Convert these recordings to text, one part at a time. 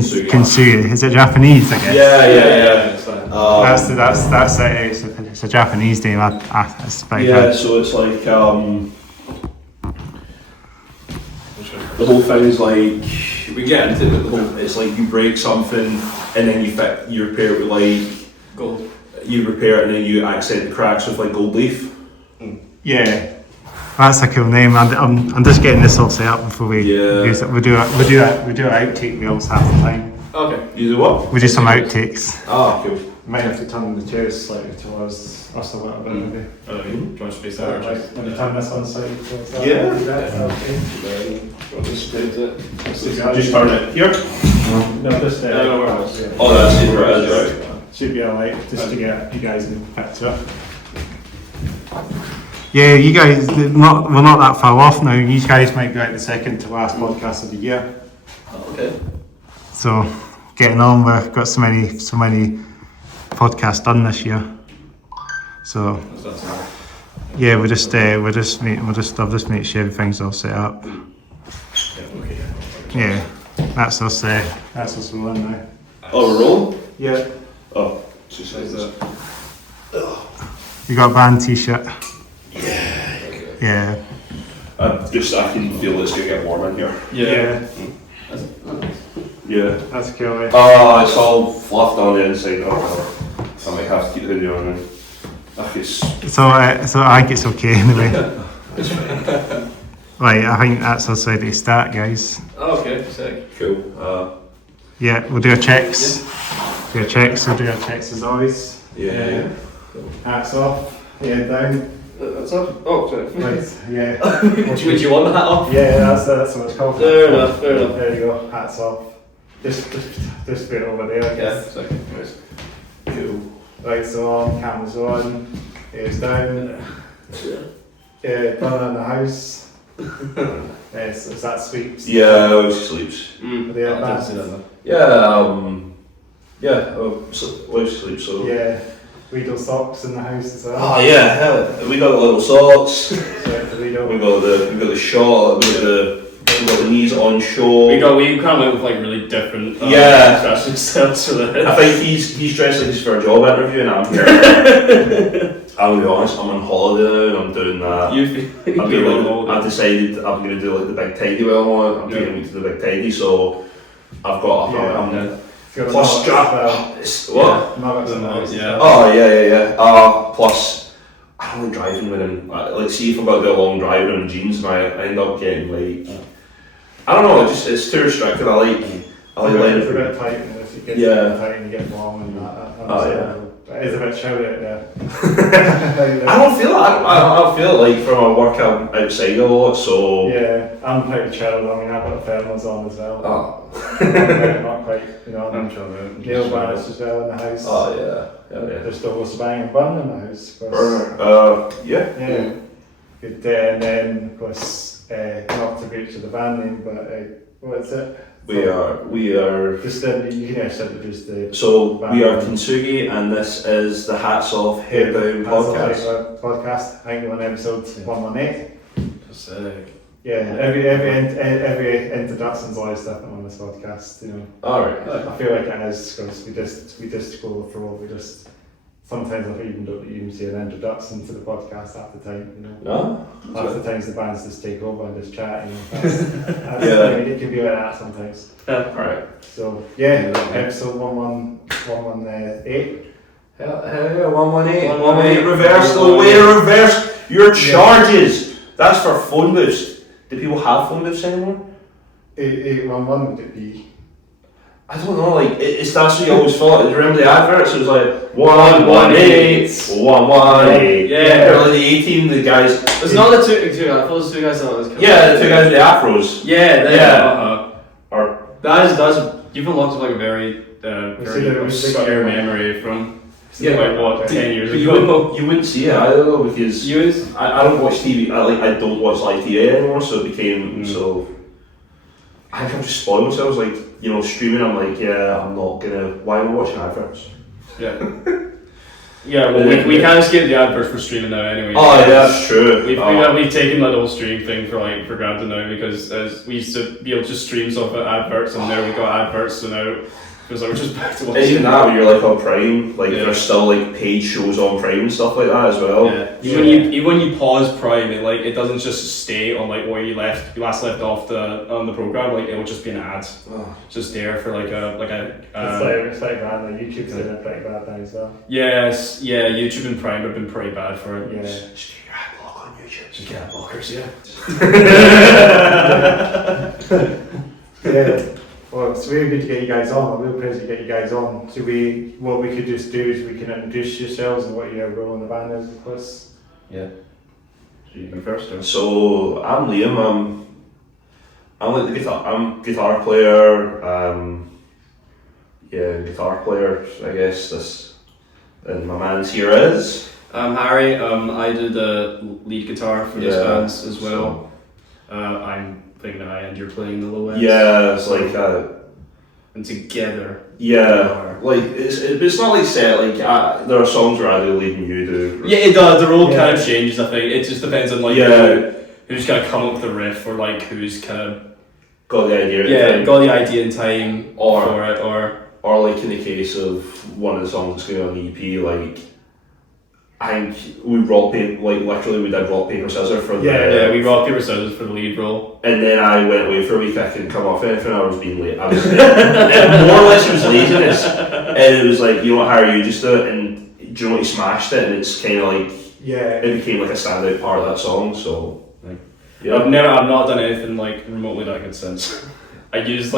Kintsugi. Is it Japanese? I guess. Yeah. That's it. It's a Japanese name. It's very good. So it's like the whole thing is like we get into the whole. It's like you break something and then you repair it with like gold. You repair it and then you accent the cracks with like gold leaf. Yeah, that's a cool name. I'm just getting this all set up before we use it. We do outtake reels half the time. Okay. You do what? We do some outtakes. Ah, cool. Might have to turn the chairs slightly towards us a little bit maybe. Do you want to space that out? When you turn this one slightly towards us. Yeah. Just turn it here. No, just Oh, that's it, right? Should be alright, just to get you guys in the picture. Yeah, you guys, we're not that far off now. You guys might be like the second to last podcast of the year. Okay. So, getting on, we've got so many podcasts done this year. So, yeah, I'll just make sure everything's all set up. Yeah, that's us rolling now. Oh, we're rolling? Yeah. Oh, two seconds. You got a band t-shirt? Yeah. I can feel it's gonna get warm in here. Yeah. Yeah. That's cool. It's all fluffed on the inside. I might have to keep the hoodie on then. So I think it's okay anyway. Right, I think that's us ready to start, guys. Oh, okay, sick. Cool. Yeah, we'll do our checks. We'll do our checks as always. Yeah. Hats off, head down. That's up. Oh, sorry. Right, yeah. Would you want the hat off? Yeah, that's what it's called. Fair enough. There you go, hats off. Just put it over there, I guess. Yeah, sick. Cool. Right, so on, cameras on, heads down. Yeah, brother in the house. Is that sweeps? Yeah, she sleeps. Wife sleeps, so. Yeah, Riddle socks in the house as well. Oh yeah, hell, we got the little socks. We got the shot. We got the knees on show. We kind of went with like really different dressing styles for this. I think he's dressed like he's for a job interview, and I'm here. I'm gonna be honest, I'm on holiday now and I'm doing that. I've decided I'm gonna do like the big tidy while I'm on it. I'm taking a week to the big tidy, so I've got plus strap. What? Oh yeah. Plus, I don't like driving when I'm like, see if I've got to do a long drive in jeans, and I end up getting like, I don't know, it's too restrictive. I like it's a bit tight, and if you get tight and you get long and that. It is a bit chilly out there. I don't feel it. I don't feel it like from a workout outside a lot, so. Yeah, I'm pretty chilled. I mean, I've got the thermals on as well. Not quite, I'm chilled. Nail varnish as well in the house. Oh yeah. There's still was bang and burn in the house. Burner. Yeah. Good. And then of course, not to breach of the band name, but what's it? We are. Just you can actually introduce the. So we are Kintsugi, and this is the Hats Off Head Down podcast. I think we're on episode 118. Sick. Yeah, every introduction's always different on this podcast. Alright. I feel like it is because we just go through. We just sometimes I even don't even see an introduction to the podcast half the time. No. Half the times the bands just take over and just chat. It can be like that sometimes. Alright. So episode 118. Hell yeah, 118. Reverse the way reverse your charges. That's for phone booths. Do people have phone booths anymore? 811 would it be? I don't know, like, that's what you always thought. Remember the adverts? It was like 118, 118. Yeah. Early the 18, the guys. It's not the two guys, I thought it was two guys that was coming. Yeah, the two guys with the afros. You've unlocked like a very obscure memory from like 10 years ago. You wouldn't see it either though, because I don't watch TV. I don't watch live TV anymore, so it became so. I think I'm just spoiled myself. Like streaming. I'm like, I'm not gonna. Why am I watching adverts? Yeah. Yeah, well, we can't escape the adverts for streaming now anyway. Oh, yeah, that's true. We've taken that whole streaming thing for granted now, because as we used to be able to stream stuff at adverts, and now we got adverts, so now it feels like we're just back to watching. Even that, when you're like on Prime, there's still like paid shows on Prime and stuff like that as well. Yeah. Even when you pause Prime, it doesn't just stay on like where you last left off on the program. Like, it will just be an ad, just there for like a. It's like bad. Like YouTube's doing it pretty bad now as well. Yes, yeah. YouTube and Prime have been pretty bad for it. Yeah. Just get your ad block on YouTube. Just get ad blockers, yeah. Yeah. Well, it's really good to get you guys on. I'm real pleased to get you guys on. So what we could just do is we can introduce yourselves and what your role in the band is, of course. Yeah. So you go first, or? So I'm Liam. I'm like the guitar. I'm guitar player. Guitar player. I guess this. And my man's here is. I'm Harry. I do the lead guitar for Wristbands as well. I'm playing the high end. You're playing the low end. Yeah, it's like. And together. Yeah, like it's not like set. Like there are songs where I do lead and you do. Yeah, it does. The role kind of changes. I think it just depends on who's kind of come up with the riff, or like who's kind of got the idea. Yeah, got the idea in time for it, or like in the case of one of the songs that's going on the EP, like I think we did rock paper scissors for the we rock paper scissors for the lead role, and then I went away for a week. I couldn't come off anything. I was being late. I was more or less it was laziness, and it was like, you know what, Harry, you just do it, and do you know what, he smashed it, and it's kind of like it became like a standout part of that song. So I've not done anything like remotely that good since. I used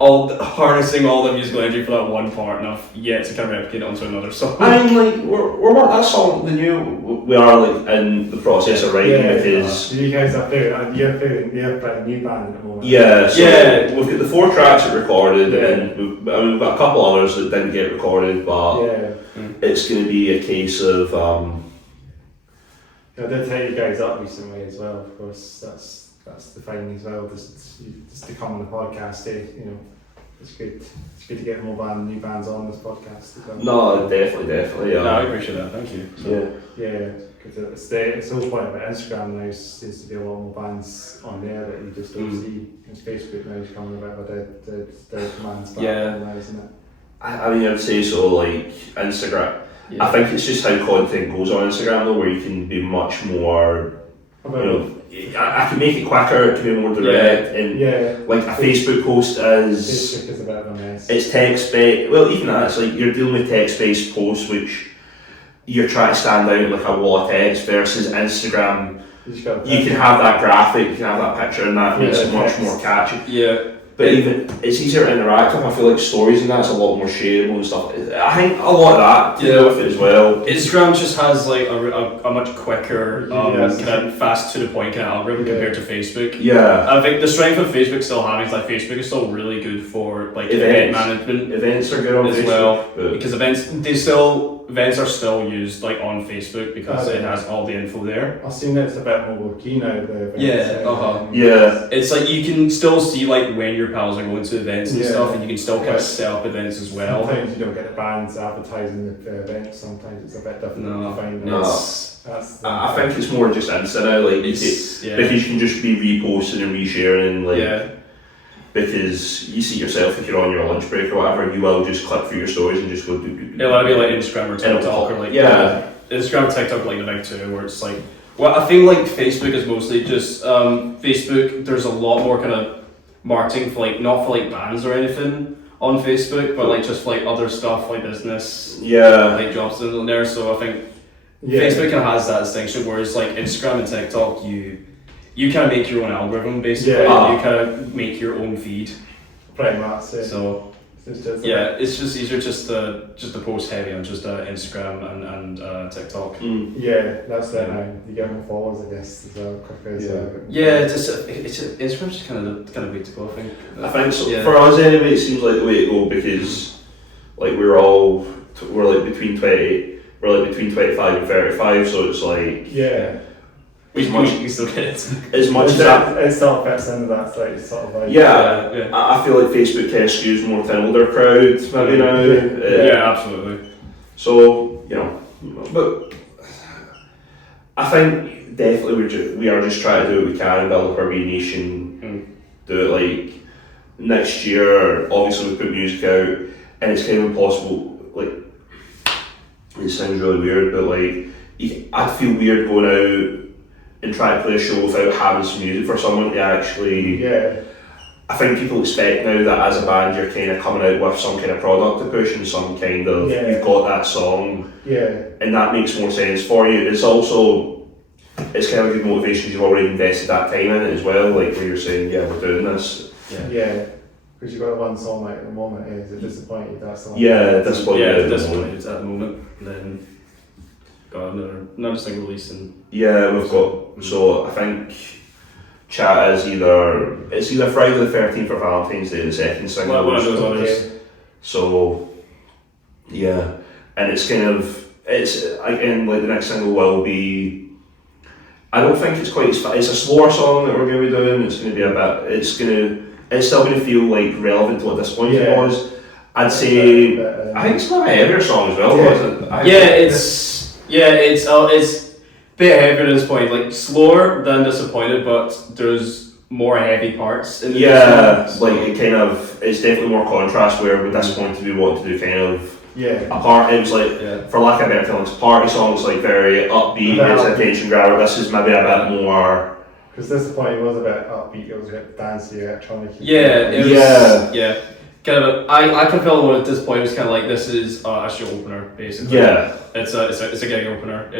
harnessing all the musical energy for that one part, and I've yet to kind of replicate it onto another song. I mean, like we're that song. We are like in the process of writing because you guys are doing. You're playing a new band at the moment. Yeah, so we've got the 4 tracks that recorded, and we've got a couple others that didn't get recorded, but it's going to be a case of. I did take you guys up recently as well. Of course, that's the thing as well. Just to come on the podcast, it's good. It's good to get more new bands on this podcast as well. No, definitely. No, I appreciate that. Thank you. Because it's the whole point about Instagram now. Seems to be a lot more bands on there that you just don't see. It's Facebook now is coming about a dead man's back now, isn't it? I mean, I'd say so. Like Instagram. I think it's just how content goes on Instagram though, where you can be much more. I can make it quicker, it can be more direct, and like a Facebook post Facebook is a bit of a mess. It's text-based. Well, even that, it's like you're dealing with text-based posts, which you're trying to stand out like a wall of text, versus Instagram. You can have that graphic, you can have that picture, and that makes it much more catchy. Yeah. But even it's easier to interact with. I feel like stories and that's a lot more shareable and stuff. I think a lot of that to do with it as well. Instagram just has like a much quicker, kind of fast to the point kind of algorithm compared to Facebook. Yeah, I think the strength of Facebook still having is like Facebook is still really good for like event management. Events are good on as Facebook, well because events are still used like on Facebook because it has all the info there. I've seen it's a bit more key now. The events, it's like you can still see like when your pals are going to events and stuff, and you can still kind of set up events as well. Sometimes you don't get the bands advertising the events. Sometimes it's a bit different to find. I think it's more just instant now, like because you can just be reposting and resharing, like because you see yourself if you're on your lunch break or whatever, you will just click through your stories and just go do. It'll be like Instagram or TikTok or like Instagram and TikTok like the big two, where it's like. Well, I feel like Facebook is mostly just Facebook. There's a lot more kind of marketing for like not for like bands or anything on Facebook, but like just for like other stuff like business, like jobs in there. So I think Facebook kind of has that distinction, whereas like Instagram and TikTok, you kind of make your own algorithm basically. You kind of make your own feed. Pretty much. So. It's just easier just to post heavy on just Instagram and TikTok. Yeah, that's it now. You get more followers, I guess, as well, quicker as well. Instagram's just kind of the way to go, I think. I think so. For us anyway, it seems like the way to go because like we're like between 25 and 35, so it's like we still get it. As much as that, it still fits into that sort of like. I feel like Facebook kind of skews more to an older crowd maybe now. Absolutely. So but I think definitely we are just trying to do what we can, build up our wee niche and do it like next year. Obviously we put music out and it's kind of impossible, like it sounds really weird, but like I'd feel weird going out and trying to play a show without having some music for someone to actually. I think people expect now that as a band you're kind of coming out with some kind of product to push and some kind of you've got that song, and that makes more sense for you. It's also it's kind of a good motivation. You've already invested that time in it as well, like where you're saying we're doing this. Because you've got one song like at the moment. Is it disappointed that song? Disappointed at the moment. And then got another single release and we've got. So I think Chat is either Friday the 13th or Valentine's Day, the second single. One of those others. So and it's again like the next single will be. I don't think it's quite as it's a slower song that we're going to be doing. It's going to be it's still going to feel like relevant to what this point was. I'd say I think it's not a heavier song as well. It's a bit heavier at this point, like slower than Disappointed, but there's more heavy parts in the song. Like it's definitely more contrast, where with Disappointed we want to do kind of apart. It was like for lack of a better term, it's a party song. It's like very upbeat, it's a attention grabber. This is maybe a bit more. Because Disappointed was a bit upbeat, it was a bit dancey, electronic. Kind of I can feel what Disappointed was kind of like. This is a show opener basically. It's a gig opener.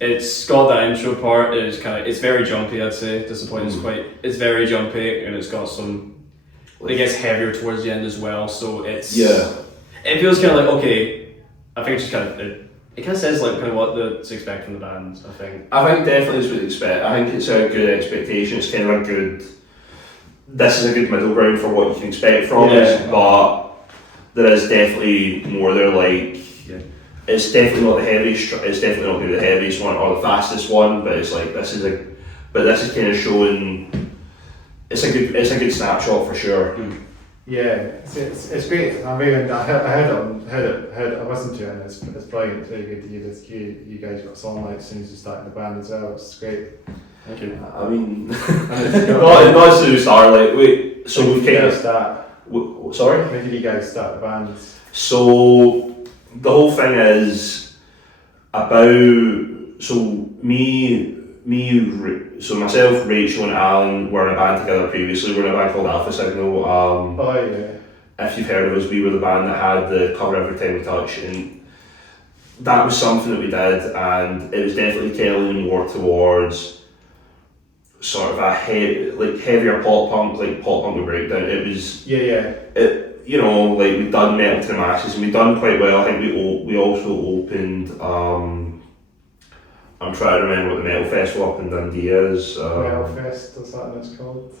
It's got that intro part. It's very jumpy. I'd say Disappointed is it's very jumpy, and it's got some. It gets heavier towards the end as well. So it feels kind of like okay. I think it's just kind of it kind of says like kind of what to expect from the band. I think Definitely is what to expect. I think it's a good expectation. It's kind of a good. This is a good middle ground for what you can expect from us, but there is definitely more there. Like it's definitely not the heaviest. It's definitely not going to be the heaviest one or the fastest one, but it's like this is kind of showing. It's a good snapshot for sure. It's great. I mean, I heard it. I listened to it, and it's brilliant. It's very good to hear that you guys got a song like as soon as you started the band as well. It's great. Thank you. I mean, not as soon as start. Like so we've kind of start. Sorry. When did you guys start the band? So the whole thing is about so myself, Rachel and Alan were in a band together previously. We were in a band called Alpha Signal. If you've heard of us, we were the band that had the cover Every Time We Touch, and that was something that we did, and it was definitely kind of leaning more towards sort of a heavier pop punk, like pop punk with breakdown. It was like we'd done Metal to the Masses and we'd done quite well. I think we also opened. I'm trying to remember what the Metal Festival up in Dundee is. Metal Fest, is that what it's called?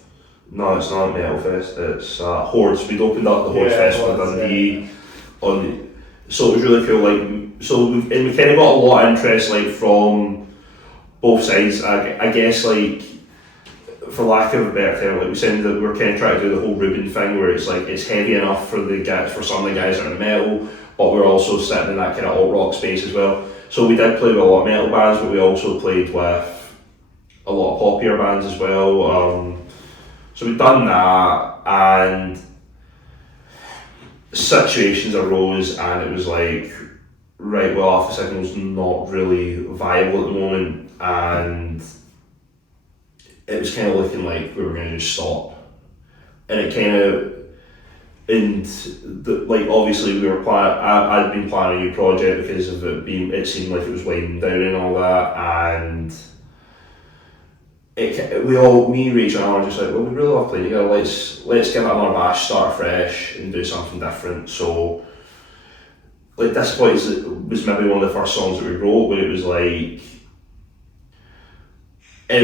No, it's not Metal Fest. It's Hordes. We'd opened up the Hordes Festival in Dundee. So it was really cool. We kind of got a lot of interest from both sides. I guess for lack of a better term, we said that we're kind of trying to do the whole Ruben thing, where it's it's heavy enough for some of the guys that are in metal, but we're also sitting in that kind of alt rock space as well. So we did play with a lot of metal bands, but we also played with a lot of poppier bands as well. So we've done that, and situations arose, and it was right, well, Alpha Signal's not really viable at the moment, and it was kind of looking like we were going to just stop. And it kind of, obviously we were I'd been planning a new project because of it seemed like it was winding down and all that, and me, Rachel and I were just like, well, we really love playing together, let's give it another bash, start fresh and do something different. So Disappointed was maybe one of the first songs that we wrote, but it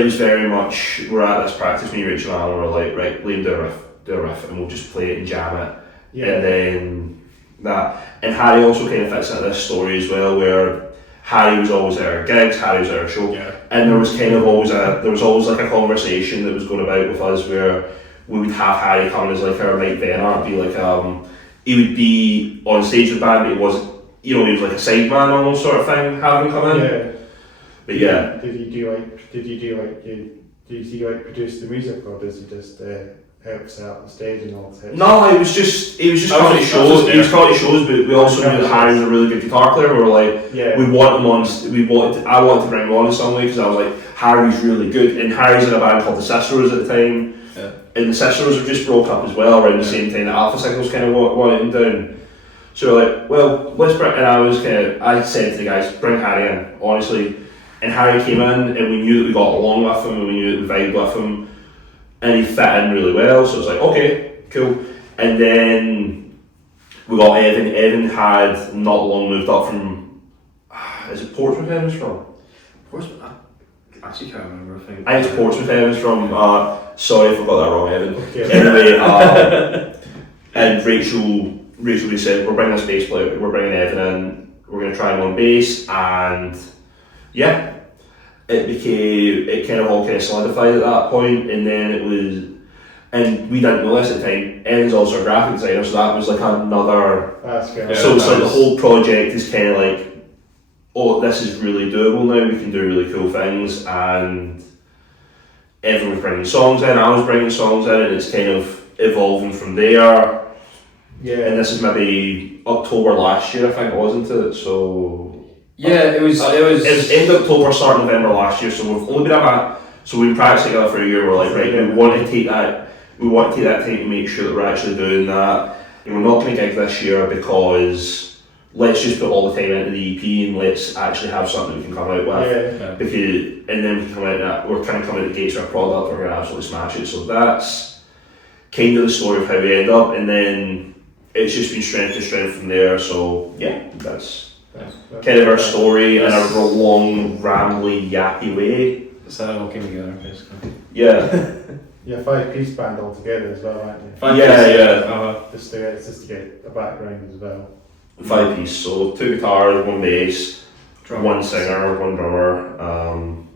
was very much, we're at this practice, me, Rachel and Alan were like, right, Liam, do a riff and we'll just play it and jam it. And then that, and Harry also kind of fits into this story as well, where Harry was always at our gigs, Harry was at our show, and there was always a conversation that was going about with us where we would have Harry come as our Mike Venner, be he would be on stage with the band, but he was like a sideman almost sort of thing, having him come in. Yeah. But yeah. Did he produce the music, or does he just help set up the stage and all that? No, he was just coming to shows. He was coming to shows, but we also knew that Harry was a really good guitar player. We were like, we want him on. I wanted to bring him on in some way because I was like, Harry's really good, and Harry's in a band called the Ciceros at the time, and the Ciceros have just broke up as well around the same time that Alpha Signals kind of wanted him down. So we're like, well, let's bring. And I said to the guys, bring Harry in, honestly. And Harry came in, and we knew that we got along with him, and we knew that we vibed with him, and he fit in really well. So it was like, okay, cool. And then we got Evan. Evan had not long moved up from, is it Portsmouth Evan's from? Portsmouth? I actually can't remember. I think it's Portsmouth Evan's from. Sorry if I got that wrong, Evan. Okay. Anyway, and Rachel just said, we're bringing this bass player. We're bringing Evan in. We're going to try him on bass, and yeah, it kind of all solidified at that point, and then it was, and we didn't know this at the time, Evan's also a graphic designer, so that was like another, so it's like the whole project is kind of like, oh, this is really doable now, we can do really cool things, and Evan was bringing songs in, I was bringing songs in, and it's kind of evolving from there. Yeah. And this is maybe October last year, I think, wasn't it? So yeah, it was end of October, start November last year. So we've only been so we've been practicing together for a year. We're like, right, we want to take that time to make sure that we're actually doing that. And we're not going to gig this year because let's just put all the time into the EP and let's actually have something we can come out with. Yeah. Because and then we can come out. We're kind of coming out the gates with our product. We're going to absolutely smash it. So that's kind of the story of how we end up, and then it's just been strength to strength from there. So yeah, that's kind of our story in a long, rambly, yappy way. So it all came together, basically. Yeah. Yeah, 5-piece band altogether as well, aren't you? Just to get a background as well. 5-piece, so 2 guitars, 1 bass, 1 singer, 1 drummer. I'll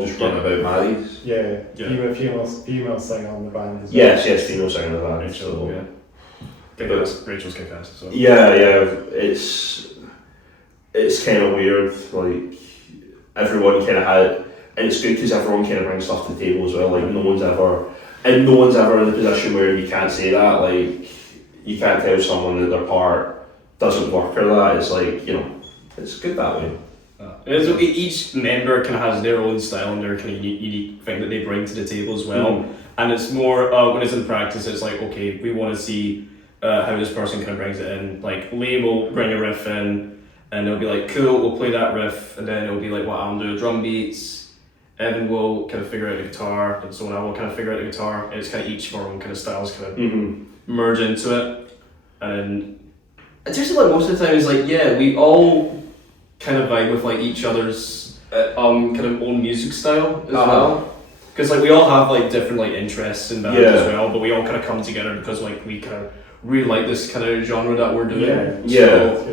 just run about Maddie's. Yeah. Female singer on the band as well. Yes, female singer on the band. Rachel, so. Rachel's kick-ass as well. Yeah, it's kind of weird, like everyone kind of had, and it's good because everyone kind of brings stuff to the table as well, like no one's ever in the position where you can't say that, like you can't tell someone that their part doesn't work or that, it's like, it's good that way. Each member kind of has their own style and their kind of unique thing that they bring to the table as well, and it's more, when it's in practice, it's like, okay, we want to see how this person kind of brings it in, like Liam will bring a riff in, and they'll be like, cool, we'll play that riff, and then it'll be like, well, I'll do drum beats, Evan will kind of figure out the guitar, and so I will kind of figure out the guitar, and it's kind of each of our own kind of styles kind of merge into it, and it's just like most of the time it's like, yeah, we all kind of vibe with like each other's kind of own music style as well, because like we all have like different like interests in bands as well, but we all kind of come together because like we kind of really like this kind of genre that we're doing. It's good.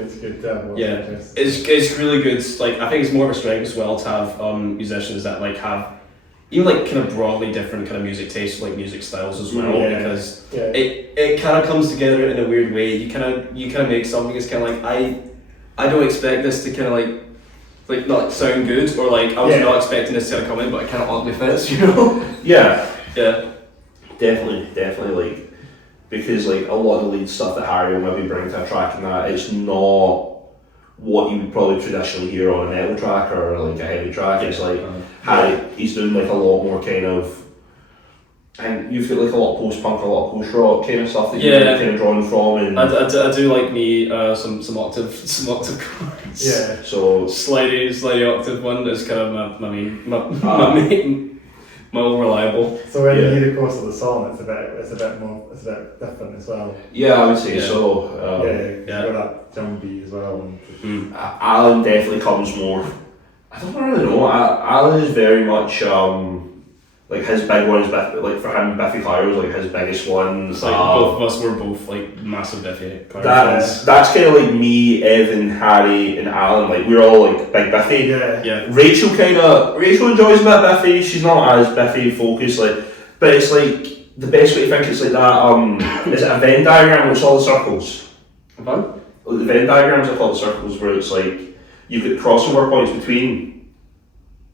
It's really good. Like I think it's more of a strength as well to have musicians that like have even like kind of broadly different kind of music tastes, like music styles as well. Because it kind of comes together in a weird way. You kind of make something that's kind of like I don't expect this to kind of like not sound good, or like I was not expecting this to kind of come in, but it kind of oddly fits, Yeah. Definitely like. Because like a lot of the lead stuff that Harry will maybe bring to a track and that, it's not what you would probably traditionally hear on a metal track or like a heavy track. It's like Harry, he's doing like a lot more kind of, and you've got like a lot of post-punk, a lot of post-rock kind of stuff that you're kind of drawn from. And I do like me some octave chords. Yeah. So slightly octave one is kind of my main. More reliable. So when you hear the course of the song, it's a bit different as well. Yeah, I would say so. You've got that drum beat as well. Alan definitely comes more. I don't really know. Alan is very much like his big one is like for him, Biffy Clyro was like his biggest one. It's like both of us were both like massive Biffy Clyro. That's kind of like me, Evan, Harry, and Alan. Like we're all like big Biffy. Yeah. Rachel enjoys a bit Biffy. She's not as Biffy focused, but it's like the best way to think it's like that. Is it a Venn diagram with all the circles? Fun? the Venn diagrams I call the circles, where it's like you've got crossover points between.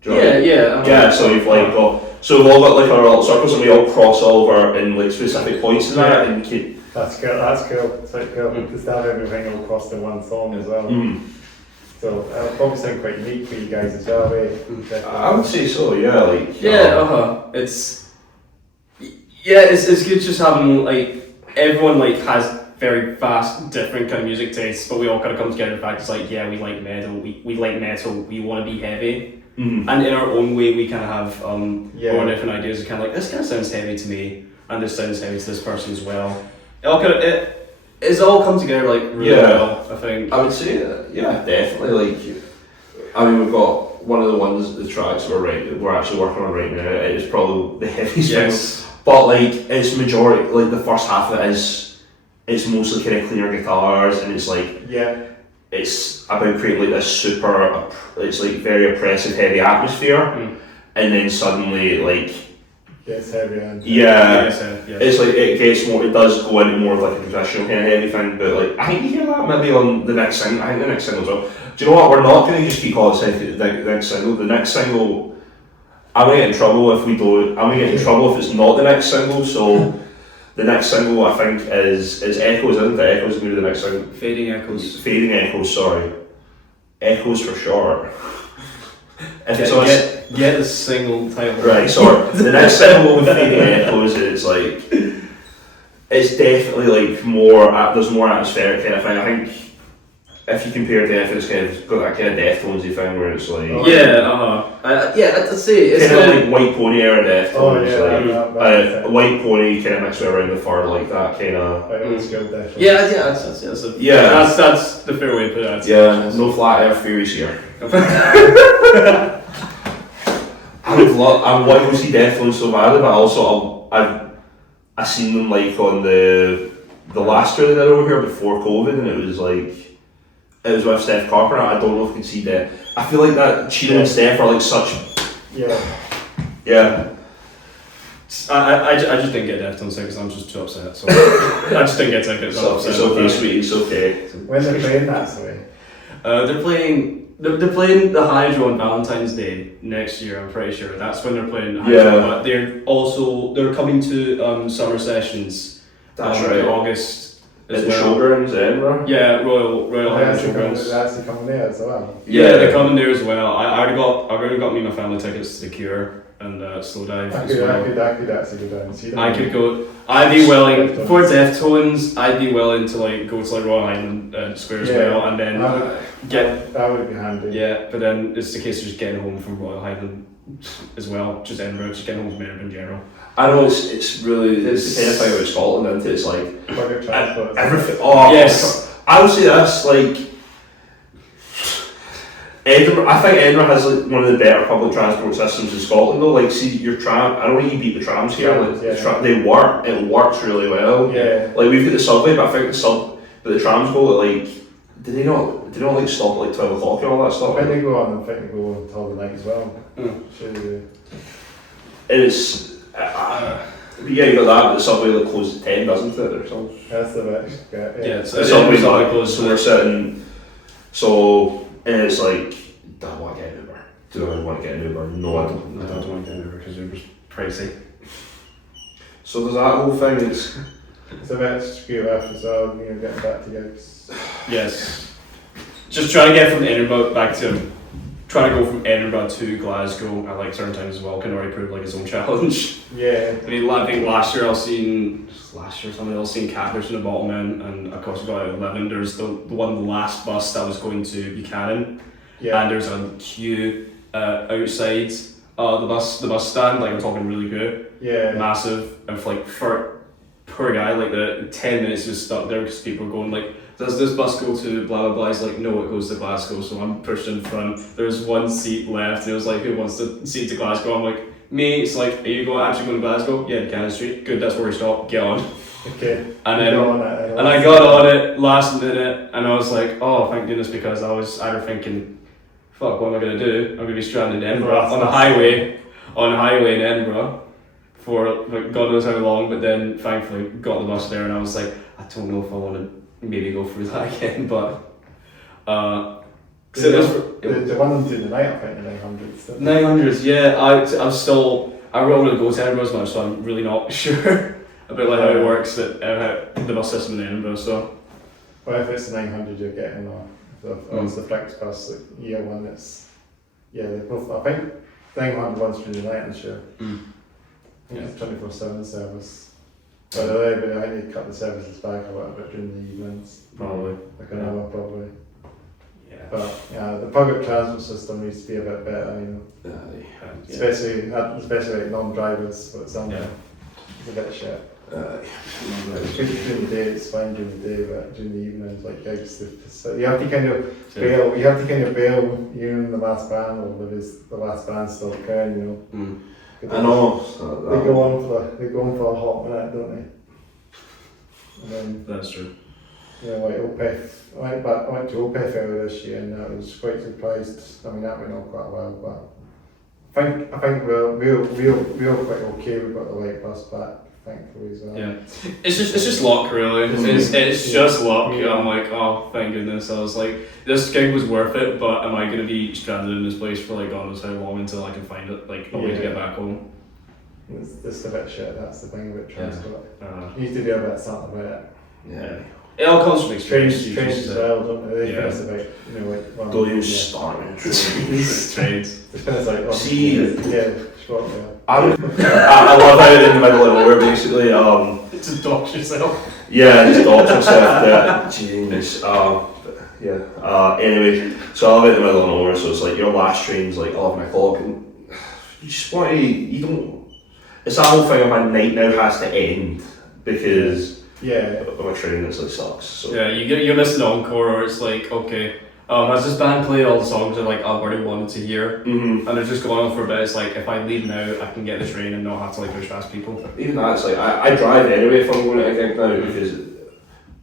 Do you know what I mean? Yeah. So you've like so we've all got like our little circles, and we all cross over in like specific points in that, and keep. That's cool. It's like cool to have everything all across the one song as well. So it'll probably sound quite unique for you guys as well, eh? I would say so. Yeah. Like. It's good just having like everyone like has very vast, different kind of music tastes, but we all kind of come together. In fact, it's like, yeah, we like metal, we like metal, we want to be heavy, and in our own way, we kind of have our different ideas. It's kind of like, this kind of sounds heavy to me, and this sounds heavy to this person as well. It's all come together like really well, I think. I would say that, yeah, definitely. Like, I mean, we've got one of the tracks we're actually working on right now. It is probably the heaviest thing, but like it's majority, like the first half of it is, it's mostly kind of cleaner guitars, and it's like it's about creating like this super, it's like very oppressive, heavy atmosphere, and then suddenly like. Gets heavier. It's like it gets more. It does go into more of like a traditional kind of heavy thing, but like I think you hear that maybe on the next single. I think the next single as well. Do you know what? We're not going to just keep calling it the next single. The next single, I'm gonna get in trouble if we don't. I'm gonna get in trouble if it's not the next single. So the next single I think is Echoes. Isn't it? Echoes is going to be the next single. Fading Echoes. Fading Echoes. Sorry, Echoes for short. Get the single title. Right, sorry. The next single with Fading Echoes, it's like, it's definitely like more, there's more atmospheric kind of thing. I think if you compare Def, it's kind of got that kind of Deftonesy thing where it's like... I'd say it's kind of like White Pony era Deftones, White Pony kind of mixed around the fur, like that kind of... That's the fair way to put it. Yeah, no flat earth theories here. I want to go see Deftones so badly, but also I've seen them like on the last tour they did over here before COVID, and it was with Steph Carpenter. I don't know if you can see that. I feel like that Chino and Steph are like such. Yeah. I just didn't get Deftones tickets. I'm just too upset. So I just didn't get tickets. It's okay, sweetie. It's okay. When they're playing that, sorry. They're playing the Hydro on Valentine's Day next year. I'm pretty sure that's when they're playing Hydro. But they're coming to Summer Sessions. That's right. In August. At the Showgrounds, Edinburgh. Yeah, Royal Showgrounds. They're coming there as well. Yeah, they're coming there as well. I already got me and my family tickets to The Cure and Slow Dive as well. I could actually go down and see them. I could go. I'd be willing for Deftones. I'd be willing to like go to like Royal Highland Square as well, and then that would be handy. Yeah, but then it's the case of just getting home from Royal Highland as well, just Edinburgh, just getting home from Edinburgh in general. I know it's really the kind of thing about Scotland, isn't it? It's like public transport. Everything. Oh yes, I would say that's like Edinburgh. I think Edinburgh has like one of the better public transport systems in Scotland though. Like, see your tram. I don't think you beat the trams here. Like, they work. It works really well. Yeah. Like we've got the subway, but I think the trams go at like. Did they not like stop at like 12 o'clock and all that stuff? I think they go on. I think they go until the night as well. Sure they do. It's. Yeah, you got that, but the subway like closes at 10, doesn't it, or something? That's the best. The subway's not closed, so we're sitting. So and it's like, do I want to get an Uber? Do I want to get an Uber? No, I don't. I don't want to get an Uber because Uber's pricey. So there's that whole thing. It's a bit screw off as well. Getting back to gigs. Yes. Just trying to get from Edinburgh back to. Trying to go from Edinburgh to Glasgow at like certain times as well can already prove like its own challenge. Yeah. I mean, I think last year somebody else seen Catfish and the Bottlemen, and of course we got 11. There's the last bus that was going to Buchanan, and there's a queue outside the bus stand. Like I'm talking really good, massive, and for poor guy like the 10 minutes was stuck there because people were going like. Does this bus go to blah blah blah? He's like, no, it goes to Glasgow. So I'm pushed in front. There's one seat left, and it was like, who wants the seat to Glasgow? I'm like, me. It's like, are you actually going to Glasgow? Yeah, Buchanan Street. Good, that's where we stop. Get on. Okay. And then, I got on it last minute, and I was like, oh, thank goodness, because I was either thinking, fuck, what am I gonna do? I'm gonna be stranded in Edinburgh on a highway in Edinburgh. for like God knows how long, but then thankfully got the bus there, and I was like, I don't know if I want to maybe go through that again, but the one during the night, I think the 900s. 900s, yeah. I don't really go to Edinburgh as much, so I'm really not sure about like how it works at the bus system in Edinburgh. So, well, if it's the 900, you're getting it's the flex bus, like, year one. They both. I think 900 one's through the night, I'm sure. It's 24/7 service. But I think they cut the services back a little bit during the evenings. Probably. Like an hour, probably. Yeah. But yeah, the public transport system needs to be a bit better, you know. Especially like non-drivers, for example. It's a bit shit. During the day, it's fine during the day, but during the evenings, like gigs, so you have to kind of bail. You have to kind of bail, even in the last band, or the last band still occurring, you know. I know. They go on for a hot minute, don't they? And then, That's true. you know, like Opeth. I went to Opeth earlier this year, and I was quite surprised. I mean, that went on quite well, but I think we're quite okay. We got the light bus back, thankfully as well. Yeah, it's just luck, really. It's just luck. I'm like, oh, thank goodness. I was like, this gig was worth it, but am I going to be stranded in this place for like God knows how long until I can find it, like a way to get back home? It's just a bit shit. That's the thing about transport. You need to do a bit something about it. Yeah. It all comes from experience. Trains as well, don't they? They finish about, you know, like Don't even start me. Trains. They finish like short. I love how in the middle of nowhere, basically. To dox yourself. Yeah, just dox yourself. Genius. Anyway, so I live out in the middle of nowhere, so it's like your last train's like 11 o'clock, and you just want to. You don't. It's that whole thing of my night now has to end because. My train it's like sucks. So. Yeah, you're missing encore, or it's like, okay, has this band played all the songs that like I've already wanted to hear, and they're just going on for a bit. It's like if I leave now, I can get the train and not have to like push past people. Even that, it's like I drive anyway if I'm going to a gig now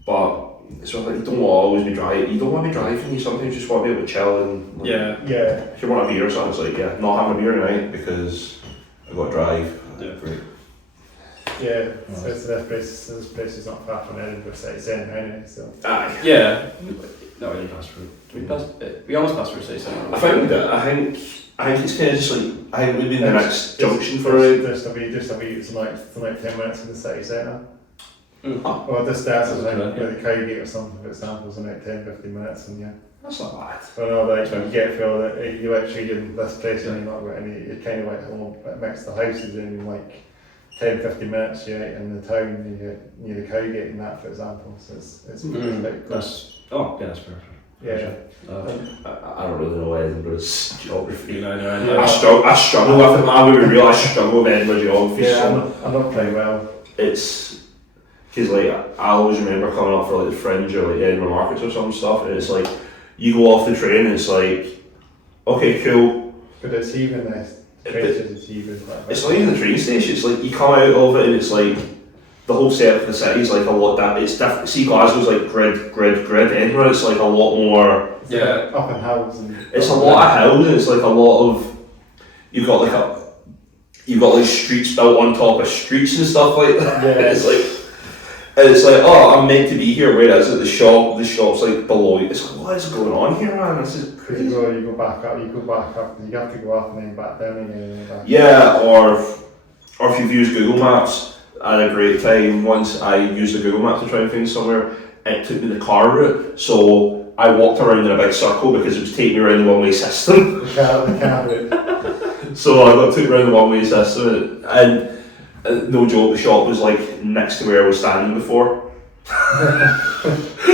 but it's sort of like you don't want to always be driving. You don't want to be driving. You sometimes just want to be able to chill and like, If you want a beer or something, it's like not having a beer tonight because I've got to drive. Great. So this place is not far from Edinburgh City Centre anyway, so. Yeah. No, we didn't pass through. We almost passed through City Centre. I think it's kind of just like I think maybe the next junction for it. There's like 10 minutes from the city centre. Or this starts with the Cowgate or something, for example, it's like 10-15 minutes, and that's not bad. I know, like you get feel that you actually in this place and you're not got any. You're kind of like home mixed the houses in like 10-15 minutes, in the town near the Cowgate and that, for example. So it's quite that's perfect. Yeah. I don't really know Edinburgh's geography. I struggle with it, man. We realise I struggle with Edinburgh geography. Yeah, I know pretty well. It's because like I always remember coming up for like the Fringe or like Edinburgh markets or some stuff, and it's like you go off the train and it's like, okay, cool. But it's even this. It's not even the train station. It's like you come out of it and it's like the whole setup of the city is like a lot that it's different. See, Glasgow's like grid. Edinburgh, it's like a lot more. Up in hills. It's a lot of hills, and it's like a lot of. You've got like streets built on top of streets and stuff like that. Yeah. It's like, oh, I'm meant to be here. Where is it? The shop's like below you. It's like, what is going on here, man? This is crazy. You go back up. You have to go up and then back down again. Or if you've used Google Maps, I had a great time once. I used the Google Maps to try and find somewhere. It took me the car route, so I walked around in a big circle because it was taking me around the one-way system. The car route. So I got took around the one-way system, and no joke, the shop was like next to where I was standing before.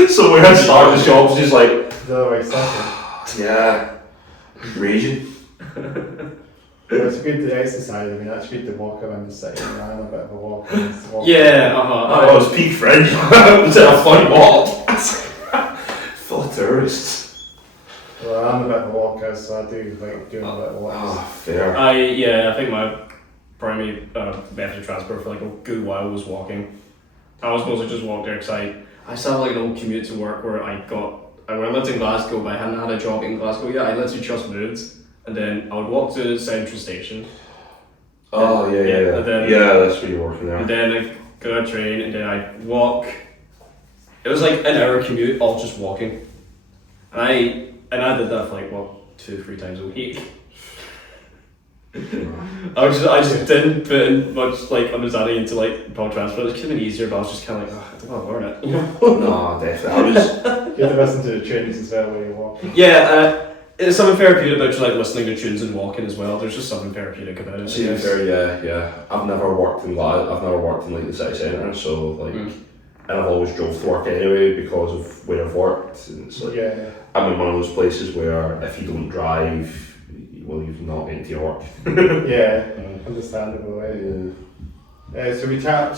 So where I started, the shop was just like, the other way second. raging. It's good to exercise. I mean, that's good to walk around the city. I'm a bit of a walker. Oh, it was peak Fringe. It was a fun walk. Full of tourists. Well, I'm a bit of a walker, so I do like doing a bit of walks. Fair. I think my primary method of transport for like a good while was walking. I was mostly just walk there because I still have like an old commute to work where I lived in Glasgow, but I hadn't had a job in Glasgow yet. I literally just moved, and then I would walk to Central Station, Oh yeah. And then, that's where you're working there. And then I go on a train, and then I walk. It was like an hour commute, all just walking. And I did that for like 2-3 times a week. I just didn't put in much like understanding into like public transport. It could have been easier, but I was just kind of like, I don't want to learn it. You know? No, definitely. You have to listen to the tunes as well when you walk. Yeah, there's something therapeutic about just like listening to tunes and walking as well. There's just something therapeutic about it. To be fair, yeah. I've never worked in like the city centre, so like, and I've always drove to work anyway because of where I've worked. And it's like, I'm in one of those places where if you don't drive, well, you've not been to your work. Understandable. Should we chat